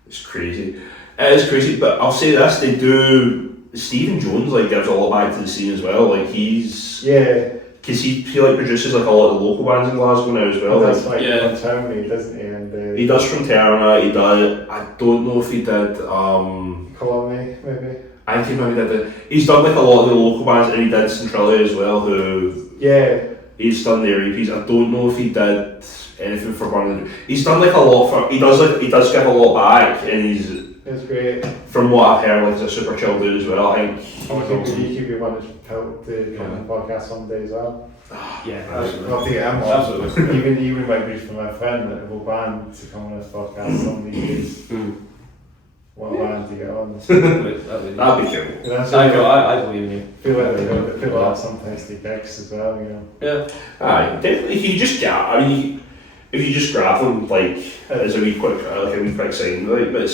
It's crazy. It is crazy, but I'll say this: they do. Stephen Jones like gives a lot back to the scene as well. Like he's because he like produces like a lot of the local bands in Glasgow now as well. That's like from Townley, doesn't he? And he does from Terna. He does. I don't know if he did. Colony, maybe. I think he maybe did. He's done like a lot of the local bands, and he did Centralia as well. He's done their EPs. I don't know if he did anything for Burning. He's done like a lot for. He does give a lot back, and he's. It's great. From what I've heard, like he's a super chill dude as well. I think. You keep your one to the podcast someday as well. Yeah, I'll have to get him on. Absolutely. Even might be from my friend that will band to come on this podcast some of these days. What a band to get on. That'd be cool. I believe in you. I feel like they fill up sometimes the gigs as well, you know. Yeah. Definitely. If you just if you just grab them like as a wee quick sign, right? But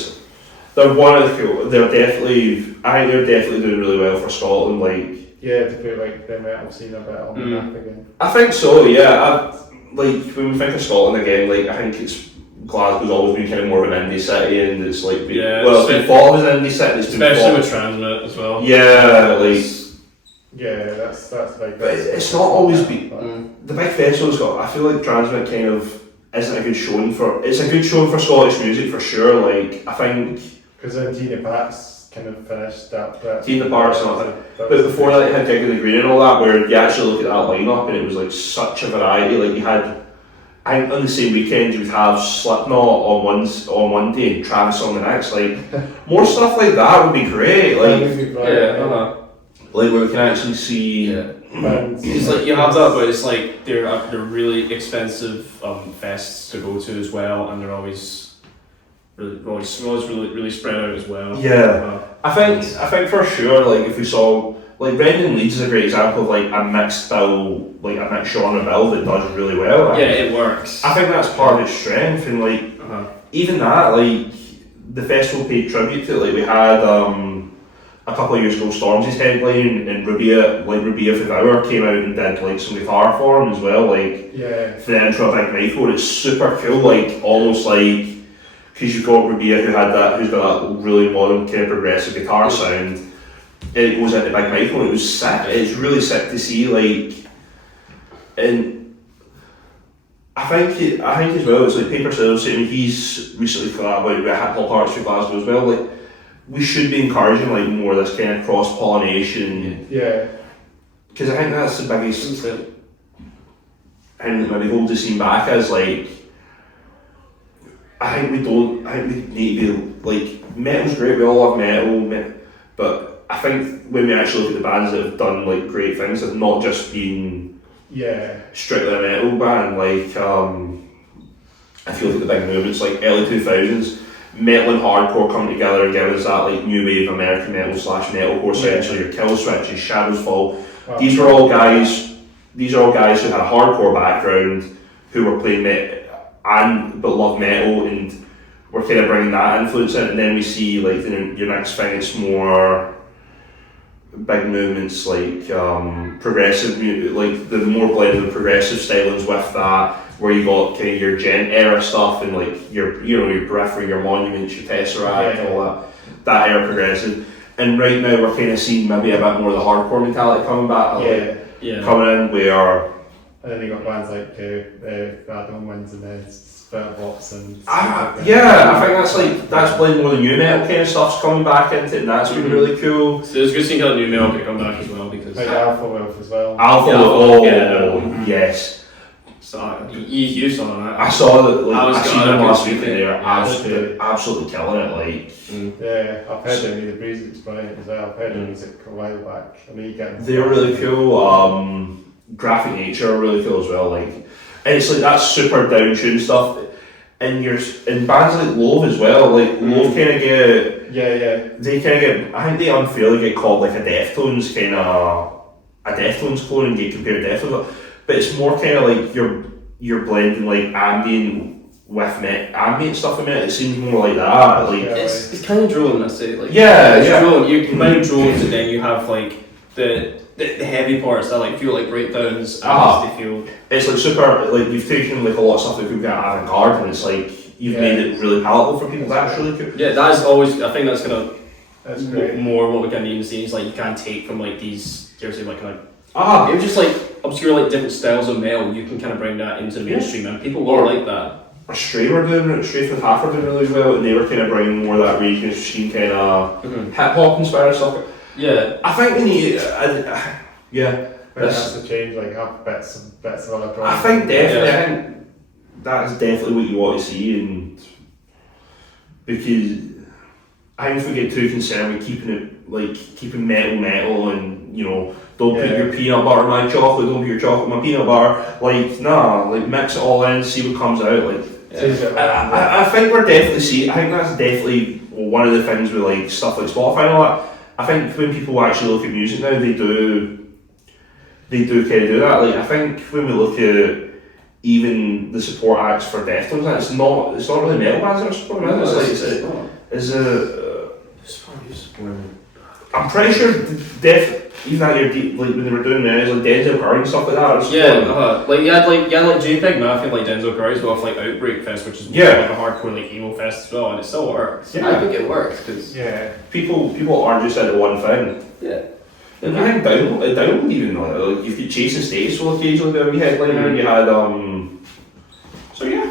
they're one of the cool. They're definitely. I think they're definitely doing really well for Scotland. Like. Yeah, to put like the metal scene a bit on the map again. I think so. Yeah. Like when we think of Scotland again, like I think it's. Glasgow's always been kind of more of an indie city, and it's like it's been thought of as an indie city, especially with Transmit as well. Yeah, like that's like. But it's not always been the big festival's got. I feel like Transmit kind of isn't a good showing for. It's a good showing for Scottish music for sure. Like I think because then Tina Pat's kind of finished that. Tina Pat's but before that, you had Gig in the Green and all that, where you actually look at that lineup, and it was like such a variety. Like you had. I think on the same weekend you would have Slipknot on one day and Travis on the next. Like more stuff like that would be great. Like like where we can actually see. It's like you have that, but it's like they're really expensive fests to go to as well, and they're always really spread out as well. Yeah, I think for sure. Like if we saw. Like Brendan Leeds is a great example of like a mixed style, like a mixed genre bill that does really well. Yeah, it works. I think that's part of its strength, and like even that, like the festival paid tribute to it. Like we had a couple of years ago, Stormzy's headline, and Rubia for the Hour came out and did like some guitar for him as well. Like for the intro of Big Michael, it's super cool. Like almost like because you've got Rubia who's got that really modern kind of progressive guitar sound. It goes into Big Michael and it was sick. It's really sick to see, like, and I think as well, it's like PaperSailorMusic, I mean, he's recently collaborated with hip hop artists for Glasgow as well. Like, we should be encouraging like more of this kind of cross pollination. Yeah. Because I think that's the biggest thing that maybe holds the scene back is like, I think we need to be like, metal's great, we all love metal, but I think when we actually look at the bands that have done like great things, they've not just been strictly a metal band. Like if you look at the big movements like early 2000s, metal and hardcore come together and give us that like new wave American metal / metalcore sound. So your Killswitch, your Shadows Fall. These are all guys who had a hardcore background who were playing metal but love metal, and we're kind of bringing that influence in. And then we see like your next thing, it's more big movements like progressive music, like the more blended progressive stylings with that, where you got kind of your Gent era stuff and like your Periphery, your Monuments, your Tesseract, all that era progressive. And right now we're kind of seeing maybe a bit more of the hardcore mentality coming back, coming in where. And then you got bands like Adam Wins and then Spitbox and. I think that's playing more the new metal kind of stuff's coming back into it, and that's been really cool. So it's good seeing how the new metal could come back as well because. Like Alpha Wolf as well. Yes. So you saw that. I saw that. Like, I seen them last week, and they are absolutely killing it. Like. Yeah, I've heard them. The Breeze is brilliant as well. I've heard their music a while back. I mean, they're really cool. Graphic Nature are really cool as well. Like, and it's like that super down tune stuff. And in bands like Loathe as well. Like Loathe kind of get. They kind of get. I think they unfairly get called like a Deftones clone and get compared to Deftones. But it's more kind of like you're blending like ambient with ambient stuff in it. It seems more like that. Like it's kind of drone. I say like drone. You combine drones and then you have like the heavy parts that like feel like breakdowns. They feel. It's like super. Like you've taken like a lot of stuff that could be avant-garde, and it's like you've made it really palatable for people. That's really cool. Yeah, that is always. I think that's gonna. That's great. More what we can need to see is like you can't take from like these. Seriously, like kind of. It was just like obscure like different styles of metal. You can kind of bring that into the mainstream, and people will like that. Stray were doing it. Stray with Half were doing really well, and they were kind of bringing more of that region scene kind of hip hop inspired stuff. Yeah, I think we need. That's the change. Like have bits of other products. I think definitely. I think that is definitely what you want to see, and because I think if we get too concerned with keeping metal, and you know, don't put your peanut butter in my chocolate, don't put your chocolate in my peanut butter. Like, nah, like mix it all in, see what comes out. Like, I think we're definitely I think that's definitely one of the things with like stuff like Spotify and all that. I think when people actually look at music now, they do kind of do that. Like, I think when we look at even the support acts for Deftones, it's not really metal bands that are supporting it. I'm pretty sure even that year, like when they were doing it, like Denzel Curry and stuff like that. Like you had JPEG Mafia, like Denzel Curry's well, like Outbreak Fest, which is like a hardcore like emo fest as well, and it still works. Yeah, I think it works because people aren't just into one thing. Yeah. And I think down even like you've got Jason Stace will occasionally do a wee headliner, and you had so yeah.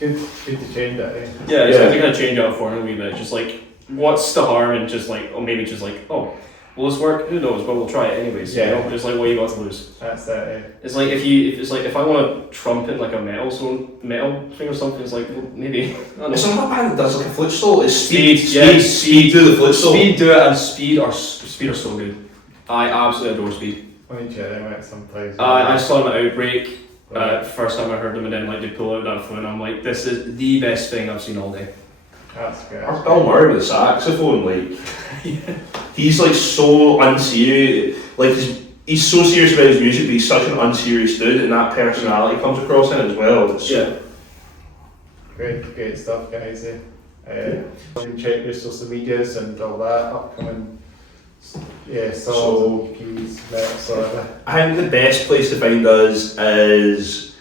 It's good to change that, eh? Yeah, it's to kind of change up for him a wee bit. Just like, what's the harm in just like, or maybe just like, oh, will this work? Who knows? But we'll try it anyways. You know? Just like, what you got to lose? That's that, eh? It's like if I want to trumpet like a metal thing or something, it's like, well, maybe. I don't know. It's another band that does like a flute solo. It's Speed do the flute solo. Speed do it, and Speed are so good. I absolutely adore Speed. I need to check them out sometime. I saw them at Outbreak. First time I heard them, and then like they pull out that flute, and I'm like, this is the best thing I've seen all day. That's good. Bill Murray with the saxophone, like he's like so unserious. Like he's so serious about his music, but he's such an unserious dude, and that personality comes across in it as well. Great stuff, guys. You can check your social medias and all that upcoming. Songs, EPs, merch, I think the best place to find us is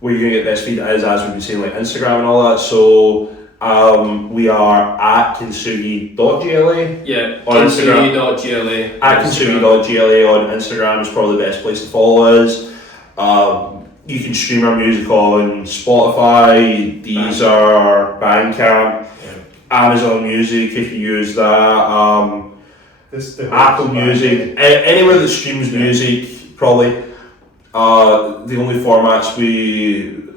where you're gonna get best feed is, as we've been saying, like Instagram and all that. So we are at kintsugi.gla. Yeah, on Instagram. kintsugi.gla. At kintsugi.gla on Instagram is probably the best place to follow us. You can stream our music on Spotify, Deezer, Bandcamp, Amazon Music if you use that. Apple Music, anywhere that streams music, probably. The only formats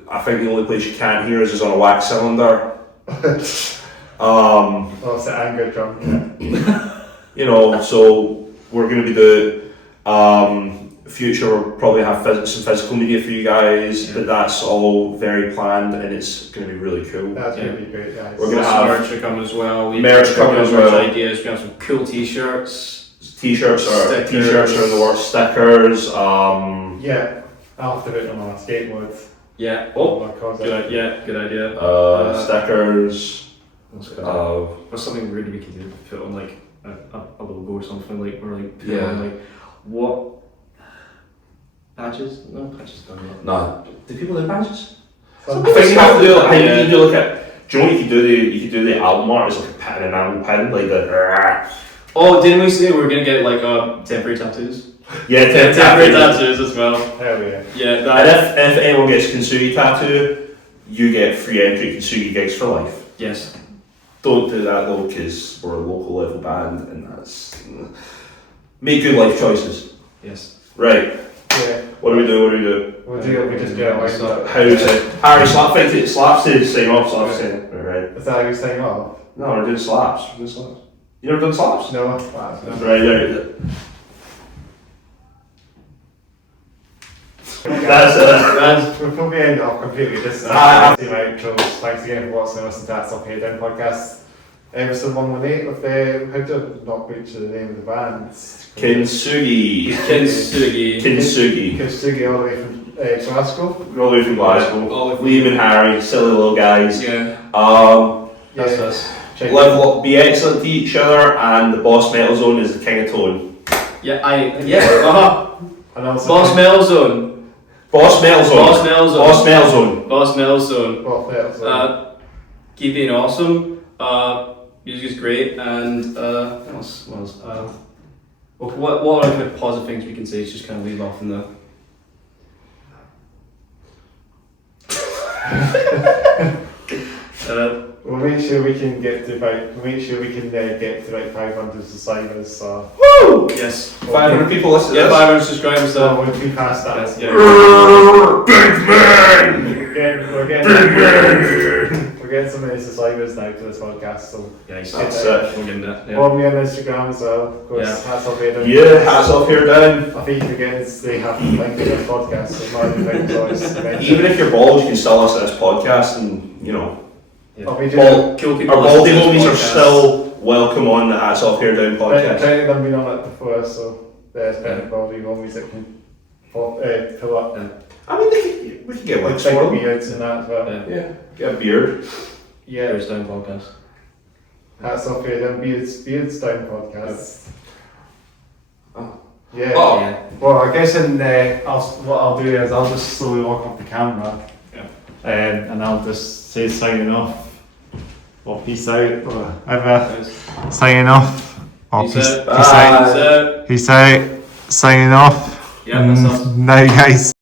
I think the only place you can't hear us is on a wax cylinder. it's the anger drum. You know, so we're going to be the future. We'll probably have some physical media for you guys, but that's all very planned, and it's going to be really cool. That's going to be great, guys. We're going to have merch coming as well. Merch coming as well. Ideas. We have some cool t-shirts. T-shirts are in the works. Stickers. I'll have to put them on a skateboard. Yeah. Good idea. Stickers. What's something weird we can do? Put on like a logo or something, like, or like put on like what? Patches? No, patches don't. No. Do people do patches? I think you have to do. I think you need to look at. Do you know what you could do the album art as like a pin, an enamel pin, like the. Oh, didn't we say we were gonna get like temporary tattoos? Yeah, temporary tattoos as well. Hell yeah. Yeah. And if anyone gets Kintsugi tattoo, you get free entry Kintsugi gigs for life. Yes. Don't do that though, because we're a local level band, and that's make good life choices. Yes. Right. Yeah. What do we do? We just get away from it. How is it? Harry, slaps to sign off, slaps to right. Is that how you sign off? No, we're doing slaps. You never done slaps? No, slaps. Right there. We'll probably end off completely this outros. Thanks again for watching us and that's okay down podcast. Episode 118 with how to not reach the name of the band. Kintsugi all the way from Glasgow. All the way from Glasgow. Liam and Harry, silly little guys. Yeah. That's us. Be excellent to each other, and the Boss Metal Zone is the king of tone. And also Boss Metal Zone. Keep being awesome. Music is great, and what else? What are the positive things we can say? Just kind of leave off in the. We'll make sure we can get to like 500 subscribers. So. Woo! Yes. 500 people listen. Yeah, 500 subscribers. We'll be past that. Big man. We're getting getting so many subscribers now to this podcast, so Nice. That's it. We're getting that. Yeah. follow me on Instagram as well. Of course, Yeah. hats off Aidan. Yeah, hats off here, down. I think again they have to link to this podcast, so my things always mentioned. Even if you're bald, you can still listen to this podcast, and you know, I'll be bald, Cool people. our baldy listen to this homies are podcast. still welcome on the Hats Off Here Down podcast. plenty of them been on it before, so there's plenty of baldy homies that can fill up I mean, we could get the wicks big for them. beards and that as well. Yeah, get a beard. Yeah, Bears Down podcast. hats off here, them beards down podcast. Oh. Yeah. Oh. Yeah. Well, I guess what I'll do is I'll just slowly walk off the camera, and I'll just say signing off, or peace out, or whatever. Signing off. Oh, Peace peace out. out. So, Peace out. Signing off. yeah, that's us. Night, guys.